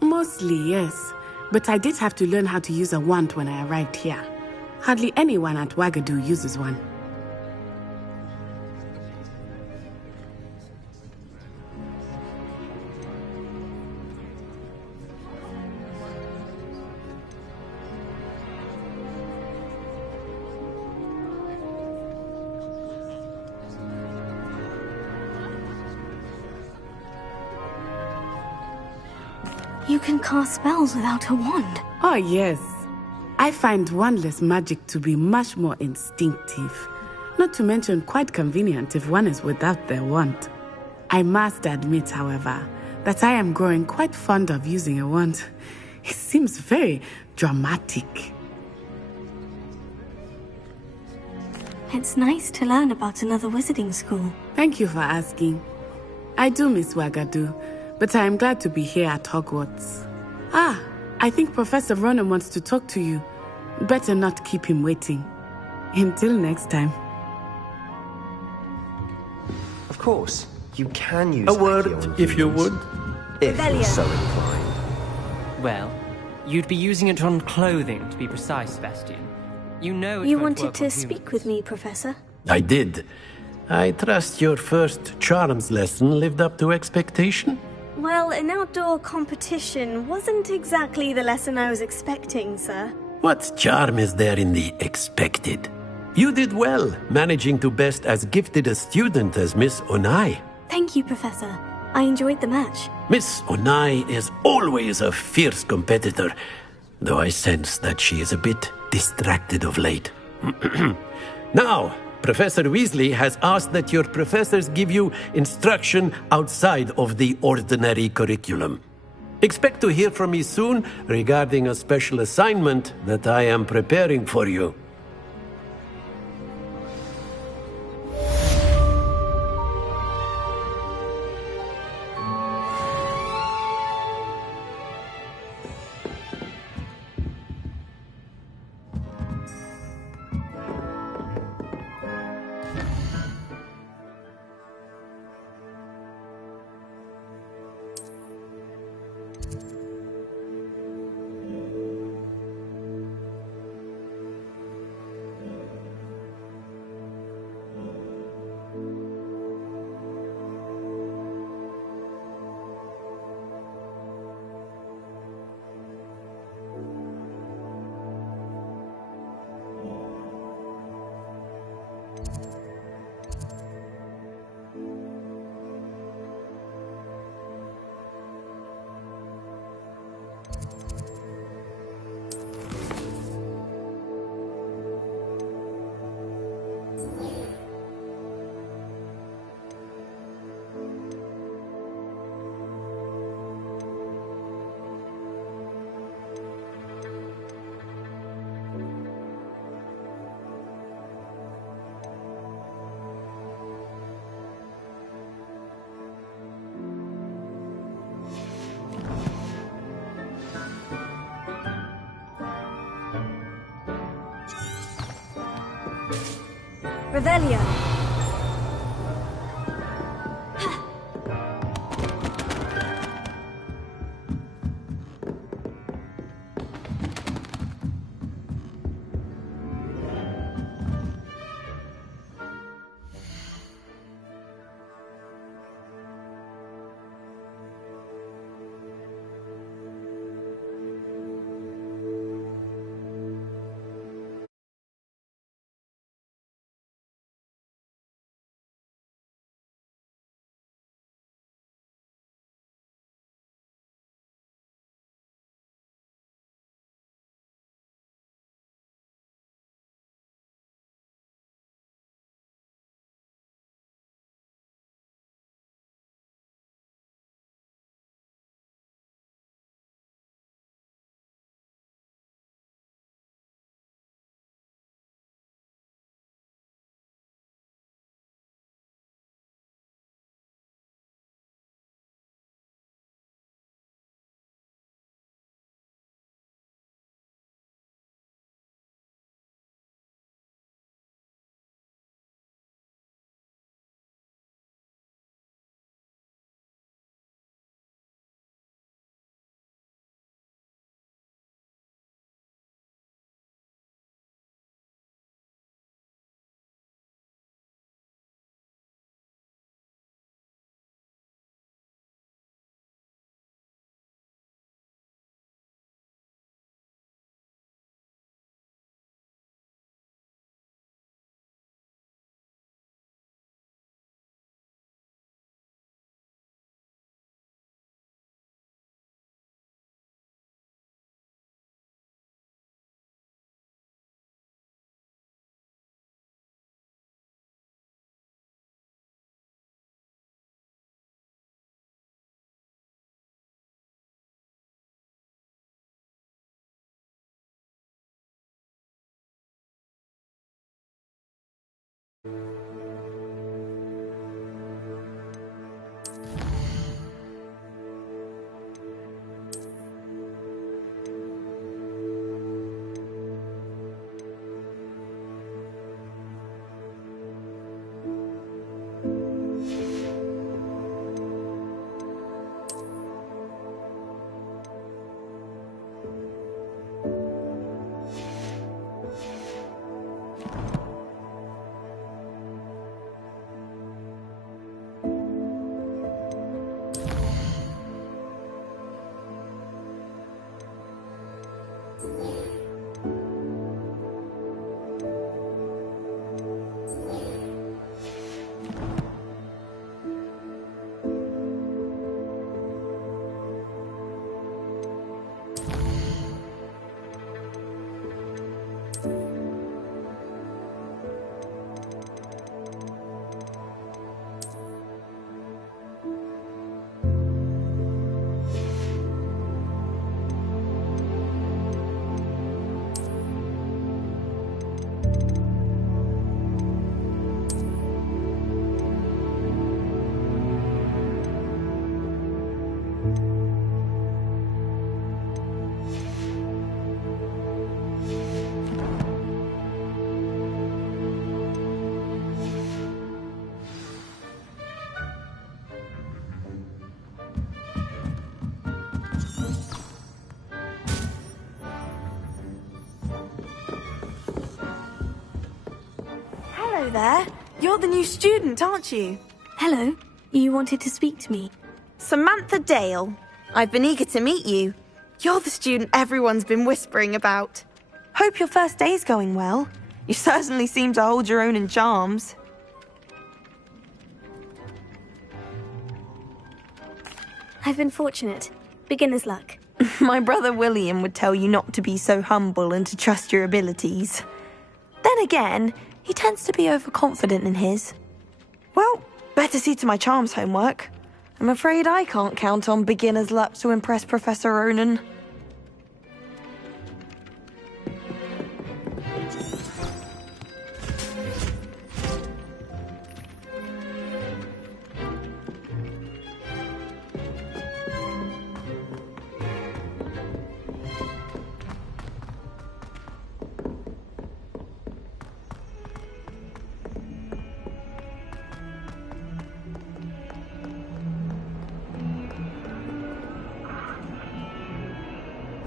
Mostly, yes. But I did have to learn how to use a wand when I arrived here. Hardly anyone at Wagadu uses one. You can cast spells without a wand. Oh, yes. I find wandless magic to be much more instinctive. Not to mention quite convenient if one is without their wand. I must admit, however, that I am growing quite fond of using a wand. It seems very dramatic. It's nice to learn about another wizarding school. Thank you for asking. I do miss Wagadu, but I am glad to be here at Hogwarts. I think Professor Ronan wants to talk to you. Better not keep him waiting. Until next time. Of course, you can use a word, if you would. If you're so inclined. Well, you'd be using it on clothing, to be precise, Sebastian. You know it You won't wanted work to on speak humans. with me, Professor? I did. I trust your first charms lesson lived up to expectation? Well, an outdoor competition wasn't exactly the lesson I was expecting, sir. What charm is there in the expected? You did well, managing to best as gifted a student as Miss Onai. Thank you, Professor. I enjoyed the match. Miss Onai is always a fierce competitor, though I sense that she is a bit distracted of late. Now, Professor Weasley has asked that your professors give you instruction outside of the ordinary curriculum. Expect to hear from me soon regarding a special assignment that I am preparing for you. Revelio. Hello there. You're the new student, aren't you? Hello. You wanted to speak to me? Samantha Dale. I've been eager to meet you. You're the student everyone's been whispering about. Hope your first day's going well. You certainly seem to hold your own in charms. I've been fortunate. Beginner's luck. My brother William would tell you not to be so humble and to trust your abilities. Then again, he tends to be overconfident in his. Well, better see to my charms homework. I'm afraid I can't count on beginner's luck to impress Professor Ronan.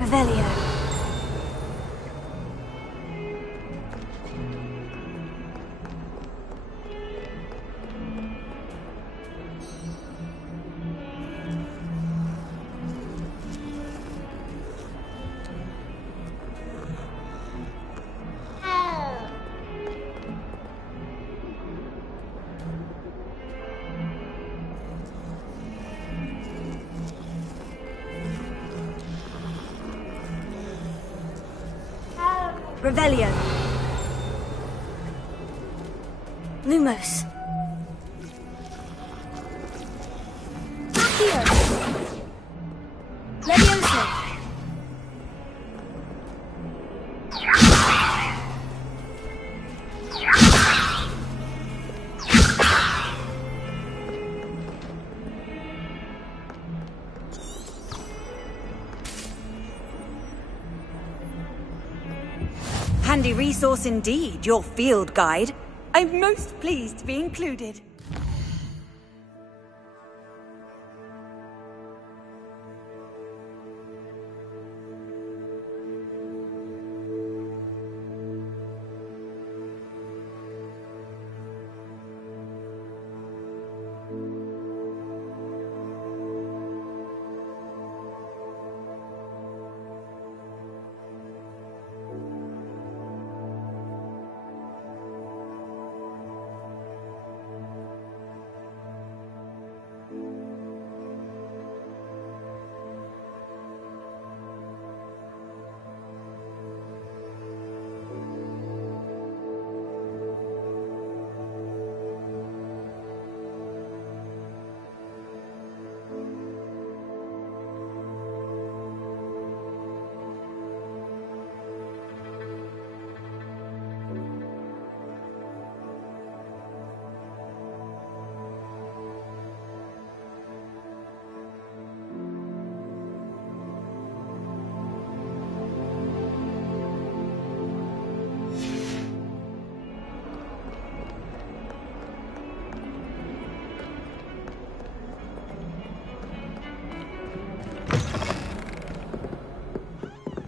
Revelio. Revelio. Lumos. Accio. Levioso. Handy resource indeed, your field guide. I'm most pleased to be included.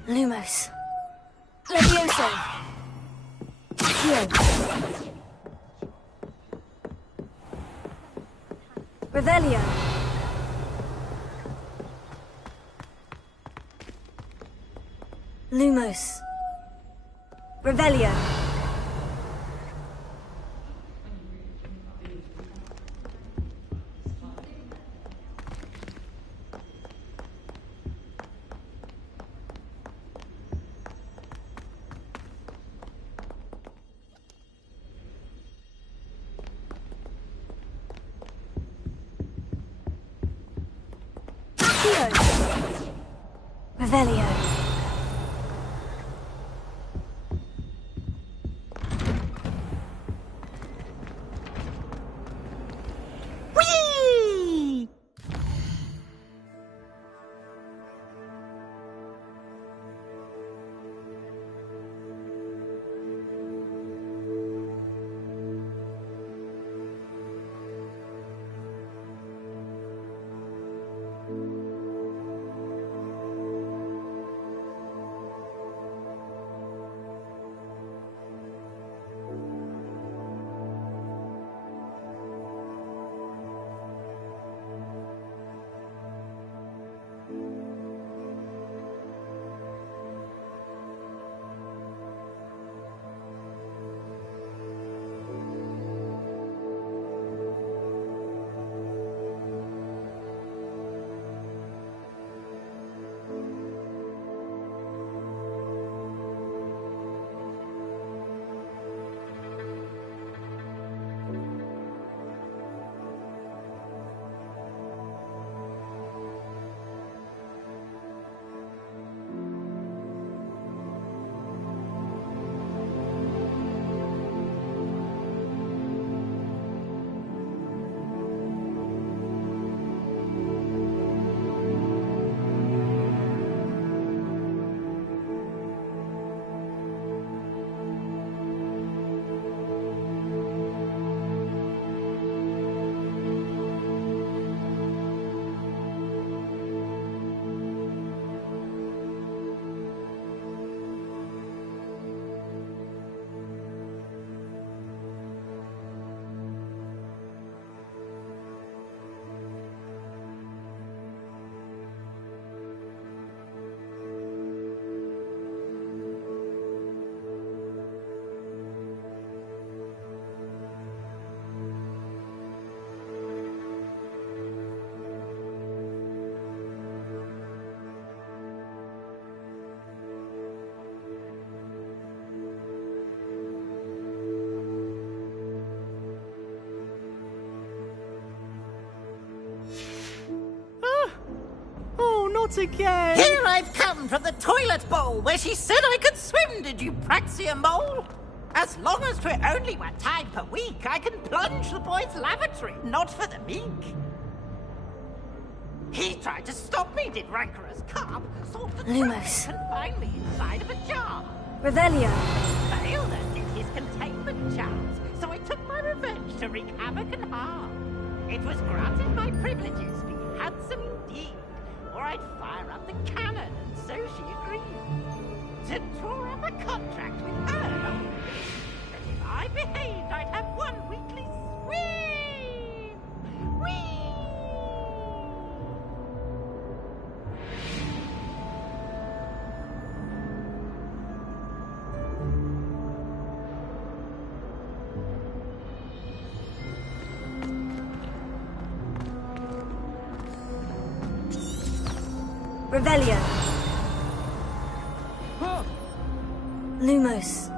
Lumos. Levioso. Accio. Revelio. Lumos. Revelio. Revelio. Not again! Here I've come from the toilet bowl where she said I could swim, did you praxia mole? As long as 'twere only 1 time per week, I can plunge the boy's lavatory, not for the meek. He tried to stop me, did rancorous carp, sought the Lumos. and find me inside of a jar. Revelio. Failed us in his containment charms, so I took my revenge to wreak havoc and harm. It was granted my privileges be handsome indeed, or I'd fire up the cannon, and so she agreed. To draw up a contract with her, that if I behaved, I'd have 1 weekly swim. Whee! Revelio. Lumos.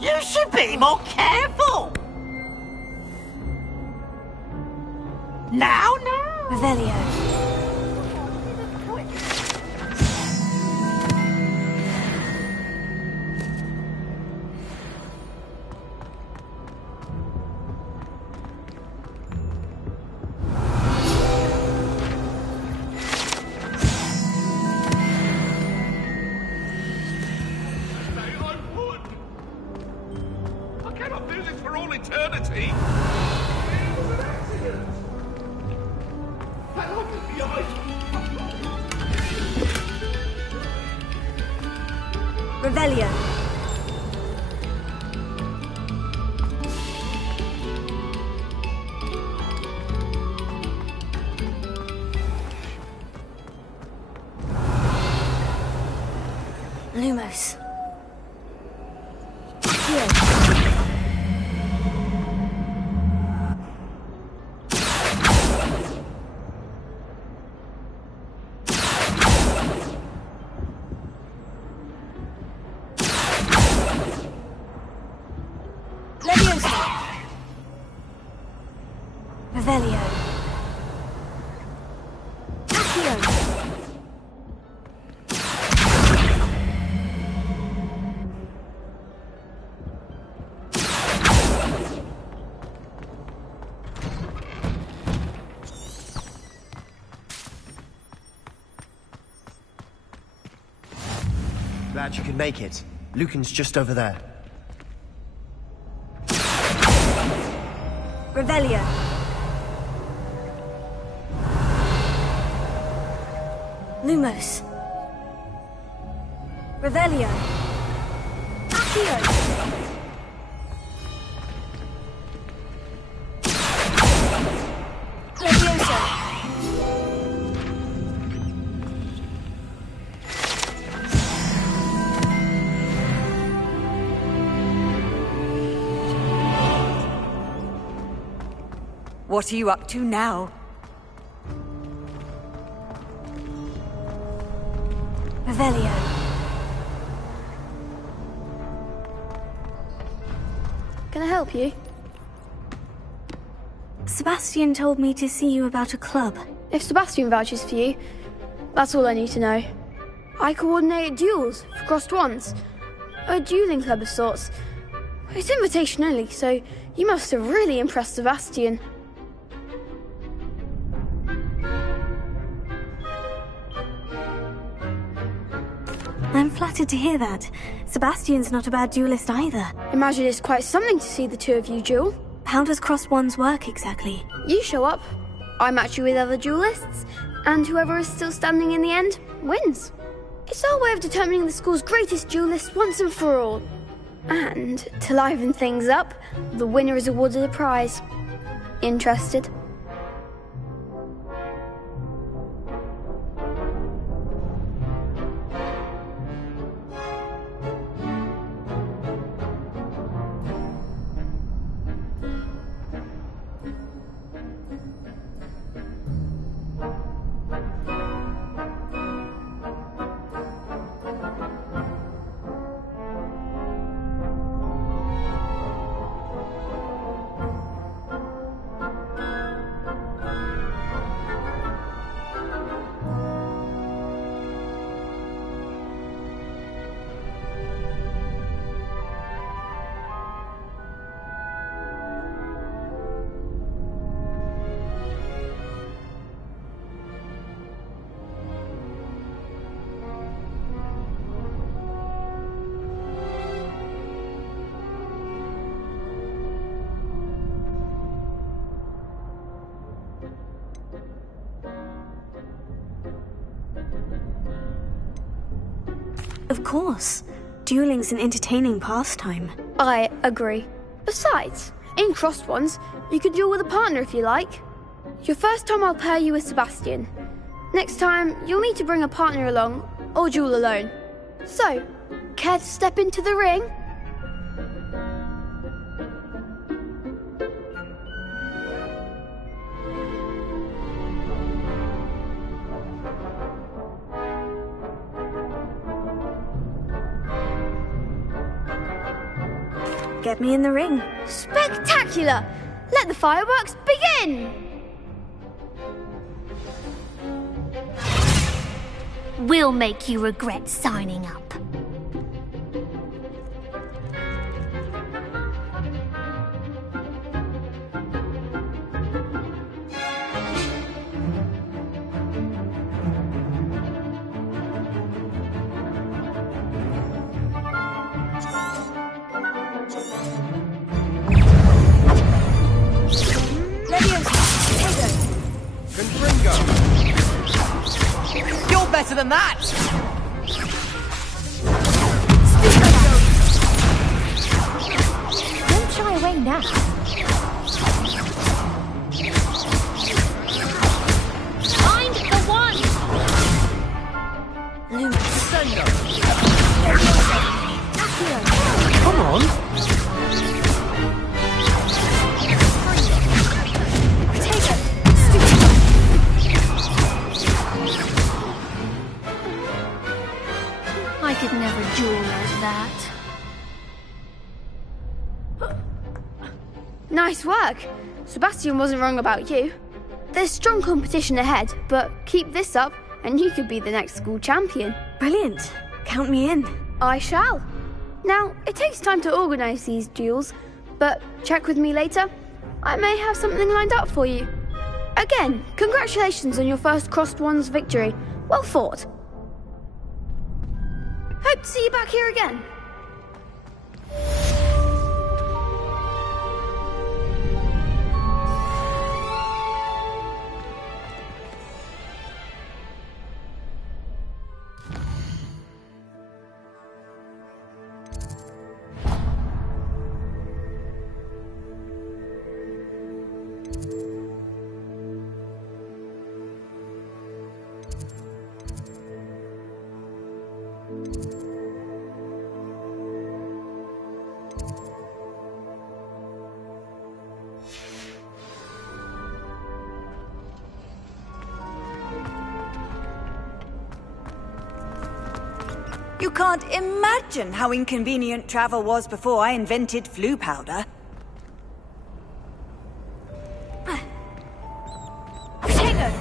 You should be more careful! Now! Revelio. Eternity. Revelio. Lumos. Here. Revelio. Accio. Glad you could make it. Lucan's just over there. Revelio. Lumos. Revelio. Accio. Levioso. What are you up to now? Revelio. Can I help you? Sebastian told me to see you about a club. If Sebastian vouches for you, that's all I need to know. I coordinate duels for crossed wands. A dueling club of sorts. It's invitation only, so you must have really impressed Sebastian. I'm flattered to hear that. Sebastian's not a bad duelist either. Imagine it's quite something to see the two of you duel. How does crossed wands work exactly? You show up, I match you with other duelists, and whoever is still standing in the end wins. It's our way of determining the school's greatest duelist once and for all. And, to liven things up, the winner is awarded a prize. Interested? Of course. Dueling's an entertaining pastime. I agree. Besides, in crossed ones, you could duel with a partner if you like. Your first time I'll pair you with Sebastian. Next time, you'll need to bring a partner along, or duel alone. So, care to step into the ring? Get me in the ring. Spectacular! Let the fireworks begin! We'll make you regret signing up. You're better than that! Don't shy away now. Find the one! Come on! I could never duel like that. Nice work. Sebastian wasn't wrong about you. There's strong competition ahead, but keep this up and you could be the next school champion. Brilliant. Count me in. I shall. Now, it takes time to organise these duels, but check with me later. I may have something lined up for you. Again, congratulations on your first Crossed Ones victory. Well fought. Hope to see you back here again. You can't imagine how inconvenient travel was before I invented flu powder. Potato!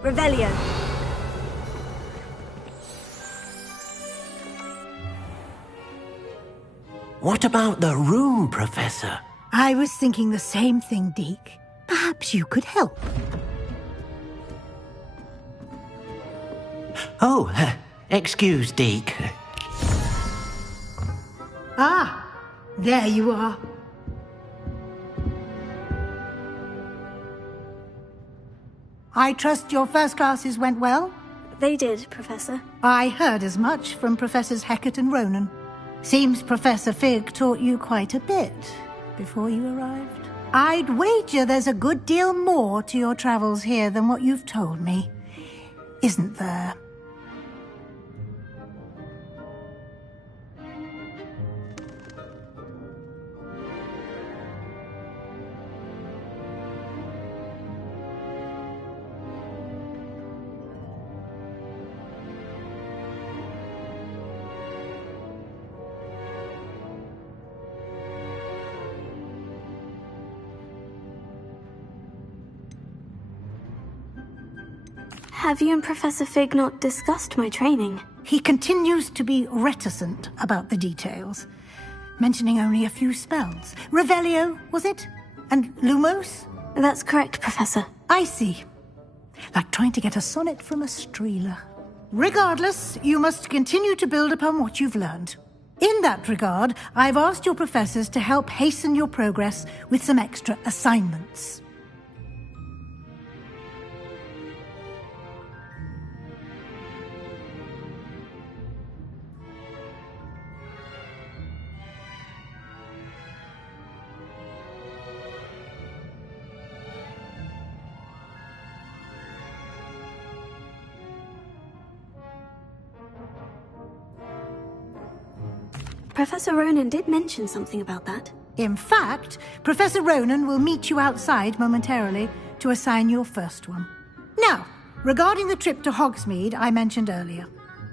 Revelio. What about the room, Professor? I was thinking the same thing, Deke. Perhaps you could help. Oh, excuse, Deke. Ah, there you are. I trust your first classes went well? They did, Professor. I heard as much from Professors Hecat and Ronan. Seems Professor Fig taught you quite a bit before you arrived. I'd wager there's a good deal more to your travels here than what you've told me. Isn't there? Have you and Professor Fig not discussed my training? He continues to be reticent about the details, mentioning only a few spells. Revelio, was it? And Lumos? That's correct, Professor. I see. Like trying to get a sonnet from a streeler. Regardless, you must continue to build upon what you've learned. In that regard, I've asked your professors to help hasten your progress with some extra assignments. Professor Ronan did mention something about that. In fact, Professor Ronan will meet you outside momentarily to assign your first one. Now, regarding the trip to Hogsmeade I mentioned earlier,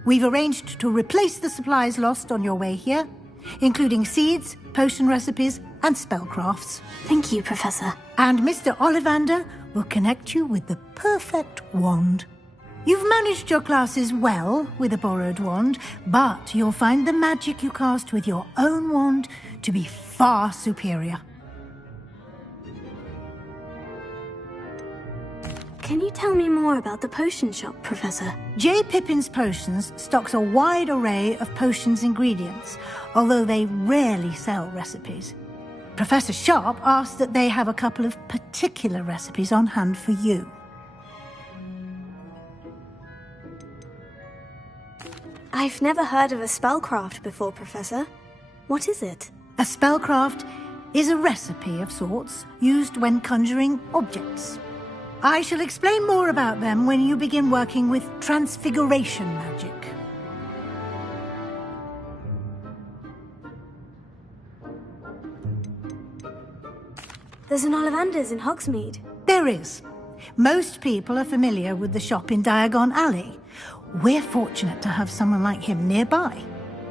we've arranged to replace the supplies lost on your way here, including seeds, potion recipes, and spellcrafts. Thank you, Professor. And Mr. Ollivander will connect you with the perfect wand. You've managed your classes well with a borrowed wand, but you'll find the magic you cast with your own wand to be far superior. Can you tell me more about the potion shop, Professor? J. Pippin's Potions stocks a wide array of potions ingredients, although they rarely sell recipes. Professor Sharp asked that they have a couple of particular recipes on hand for you. I've never heard of a spellcraft before, Professor. What is it? A spellcraft is a recipe of sorts used when conjuring objects. I shall explain more about them when you begin working with transfiguration magic. There's an Ollivander's in Hogsmeade. There is. Most people are familiar with the shop in Diagon Alley. We're fortunate to have someone like him nearby.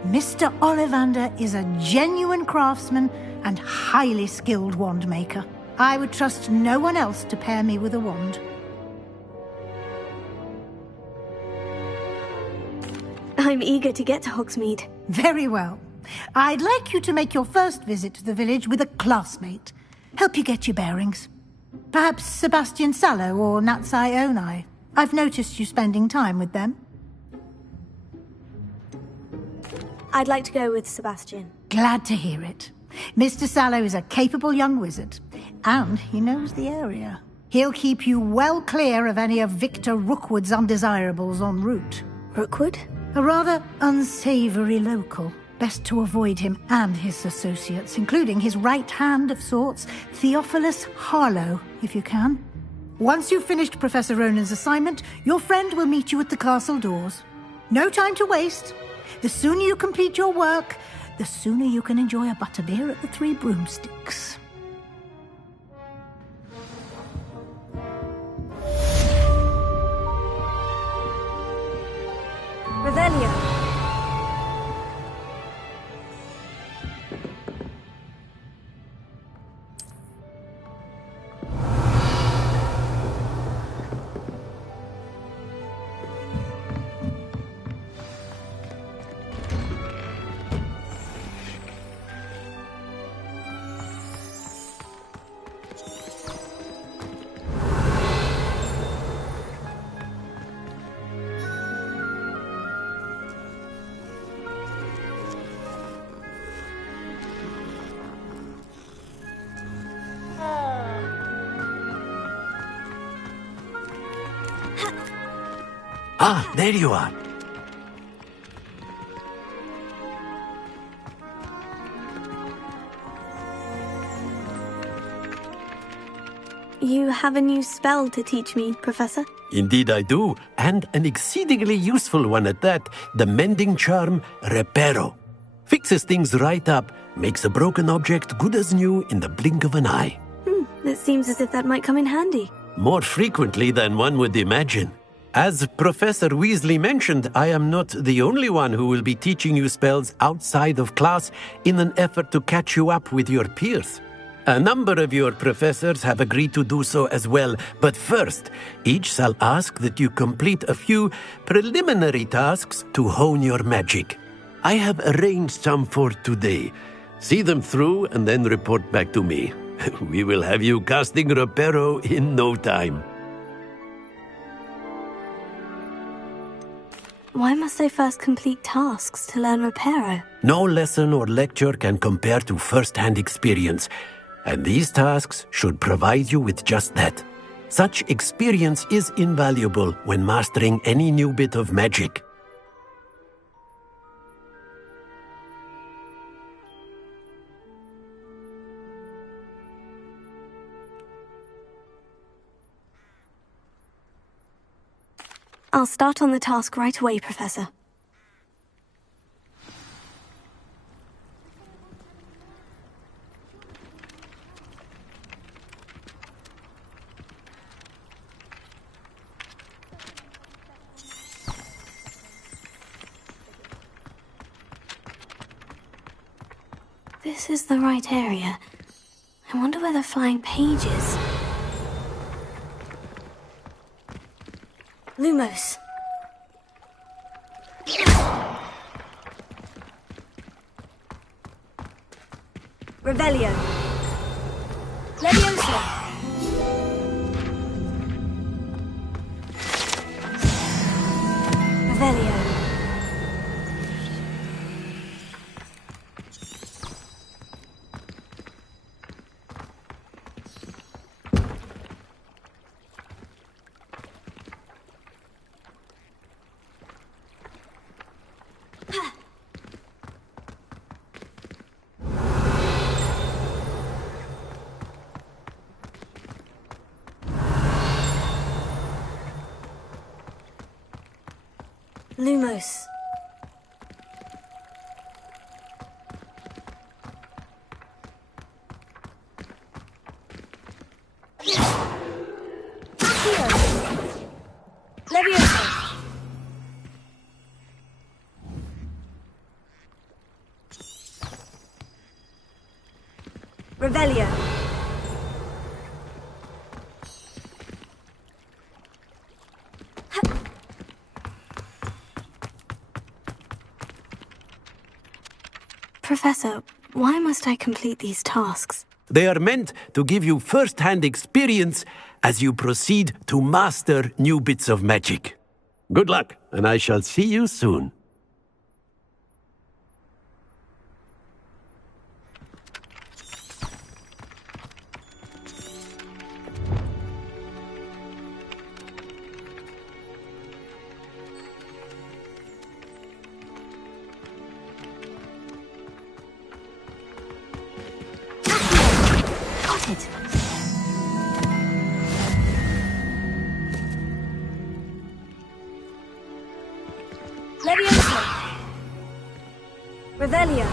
Mr. Ollivander is a genuine craftsman and highly skilled wand maker. I would trust no one else to pair me with a wand. I'm eager to get to Hogsmeade. Very well. I'd like you to make your first visit to the village with a classmate. Help you get your bearings. Perhaps Sebastian Sallow or Natsai Onai. I've noticed you spending time with them. I'd like to go with Sebastian. Glad to hear it. Mr. Sallow is a capable young wizard, and he knows the area. He'll keep you well clear of any of Victor Rookwood's undesirables en route. Rookwood? A rather unsavory local. Best to avoid him and his associates, including his right hand of sorts, Theophilus Harlow, if you can. Once you've finished Professor Ronan's assignment, your friend will meet you at the castle doors. No time to waste. The sooner you complete your work, the sooner you can enjoy a butterbeer at the Three Broomsticks. Revelio. Ah, there you are. You have a new spell to teach me, Professor? Indeed I do, and an exceedingly useful one at that, the mending charm Reparo. Fixes things right up, makes a broken object good as new in the blink of an eye. It seems as if that might come in handy. More frequently than one would imagine. As Professor Weasley mentioned, I am not the only one who will be teaching you spells outside of class in an effort to catch you up with your peers. A number of your professors have agreed to do so as well, but first, each shall ask that you complete a few preliminary tasks to hone your magic. I have arranged some for today. See them through and then report back to me. We will have you casting Reparo in no time. Why must I first complete tasks to learn Reparo? No lesson or lecture can compare to first-hand experience, and these tasks should provide you with just that. Such experience is invaluable when mastering any new bit of magic. I'll start on the task right away, Professor. This is the right area. I wonder where the flying page is. Lumos. Revelio. Leviosa. Revelio. Lumos. Leviosa. Revelio. Professor, why must I complete these tasks? They are meant to give you first-hand experience as you proceed to master new bits of magic. Good luck, and I shall see you soon. Leviosa. Revelio.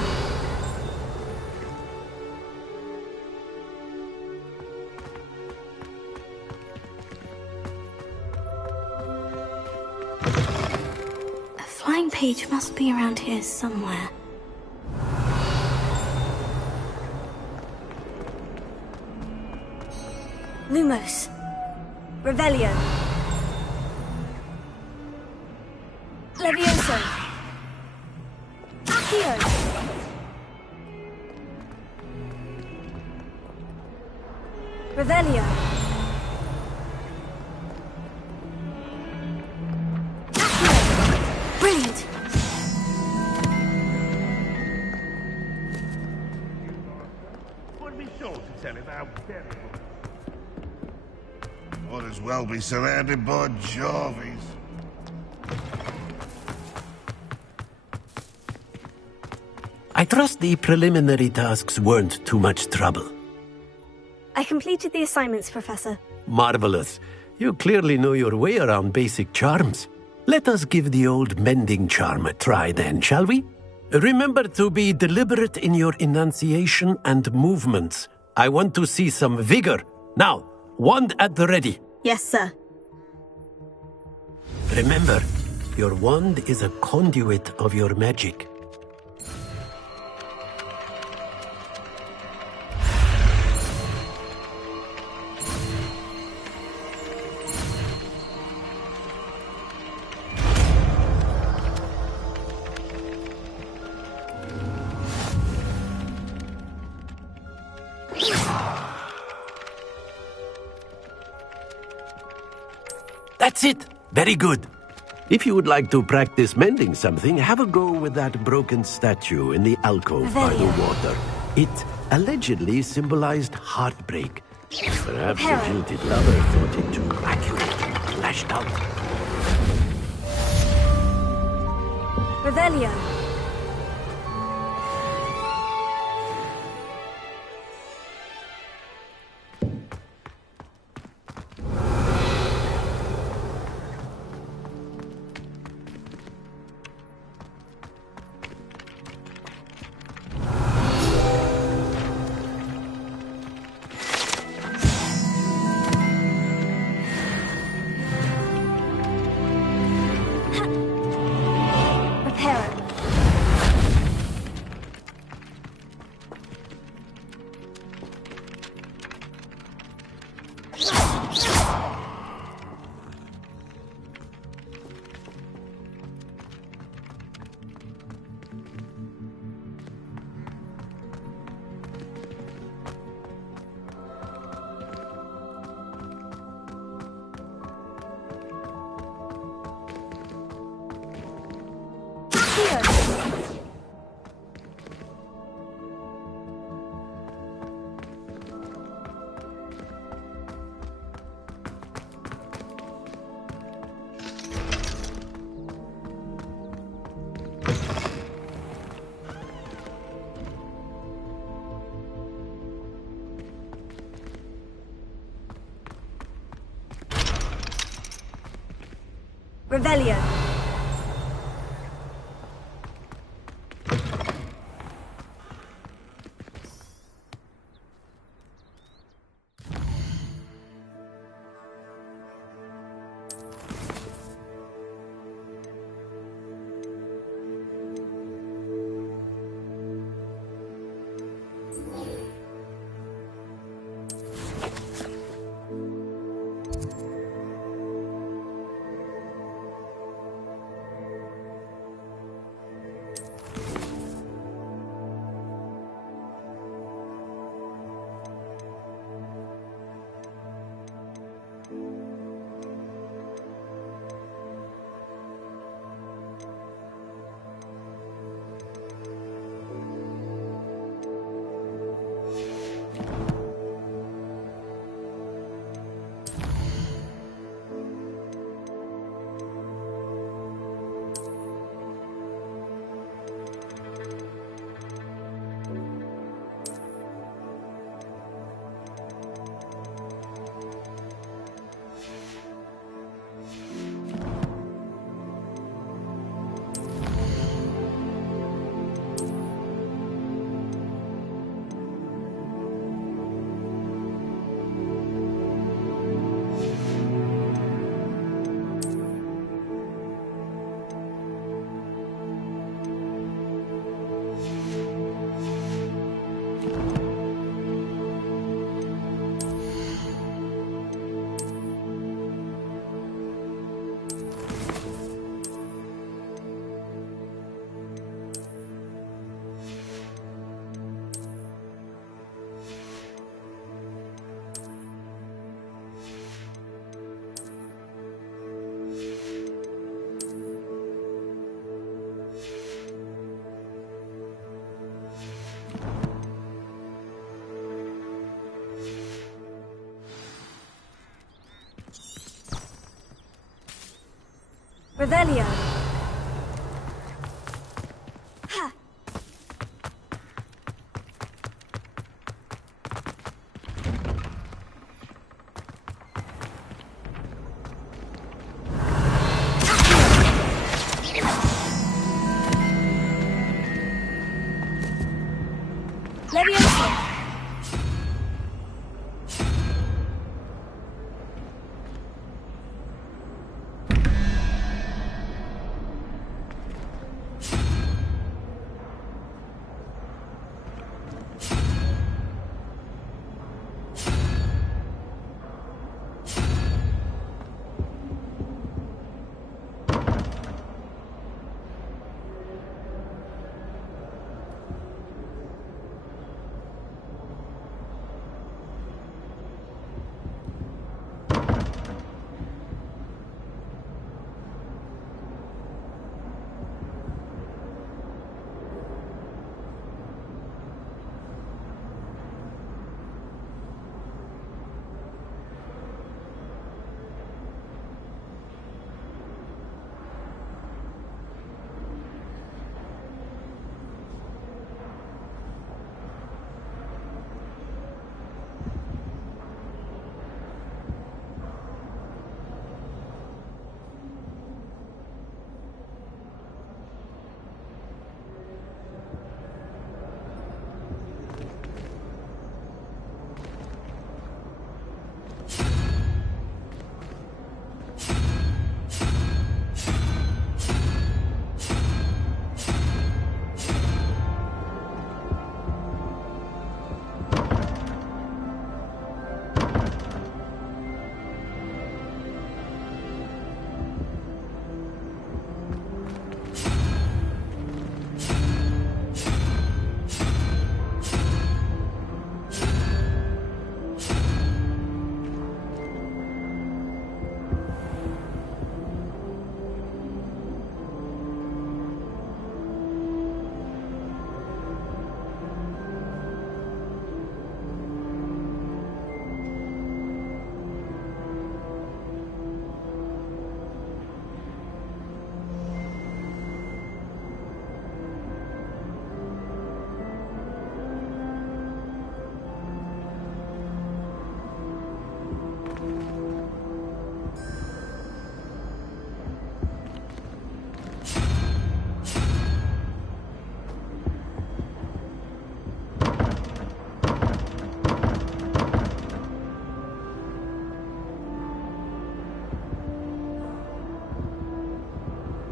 A flying page must be around here somewhere. Lumos. Revelio. Levioso. Accio. Revelio. Accio. Brilliant. Would be sure to tell him how terrible. Might as well be surrounded by Jarvies. I trust the preliminary tasks weren't too much trouble. I completed the assignments, Professor. Marvelous. You clearly know your way around basic charms. Let us give the old mending charm a try then, shall we? Remember to be deliberate in your enunciation and movements. I want to see some vigor. Now, wand at the ready. Yes, sir. Remember, your wand is a conduit of your magic. That's it. Very good. If you would like to practice mending something, have a go with that broken statue in the alcove by the water. It allegedly symbolized heartbreak. Perhaps the jilted lover thought it too accurate and lashed out. Revelio. Revelio. Revelio. Ha. Leviosa.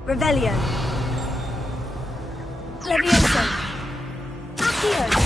Revelio. Levioso. Accio.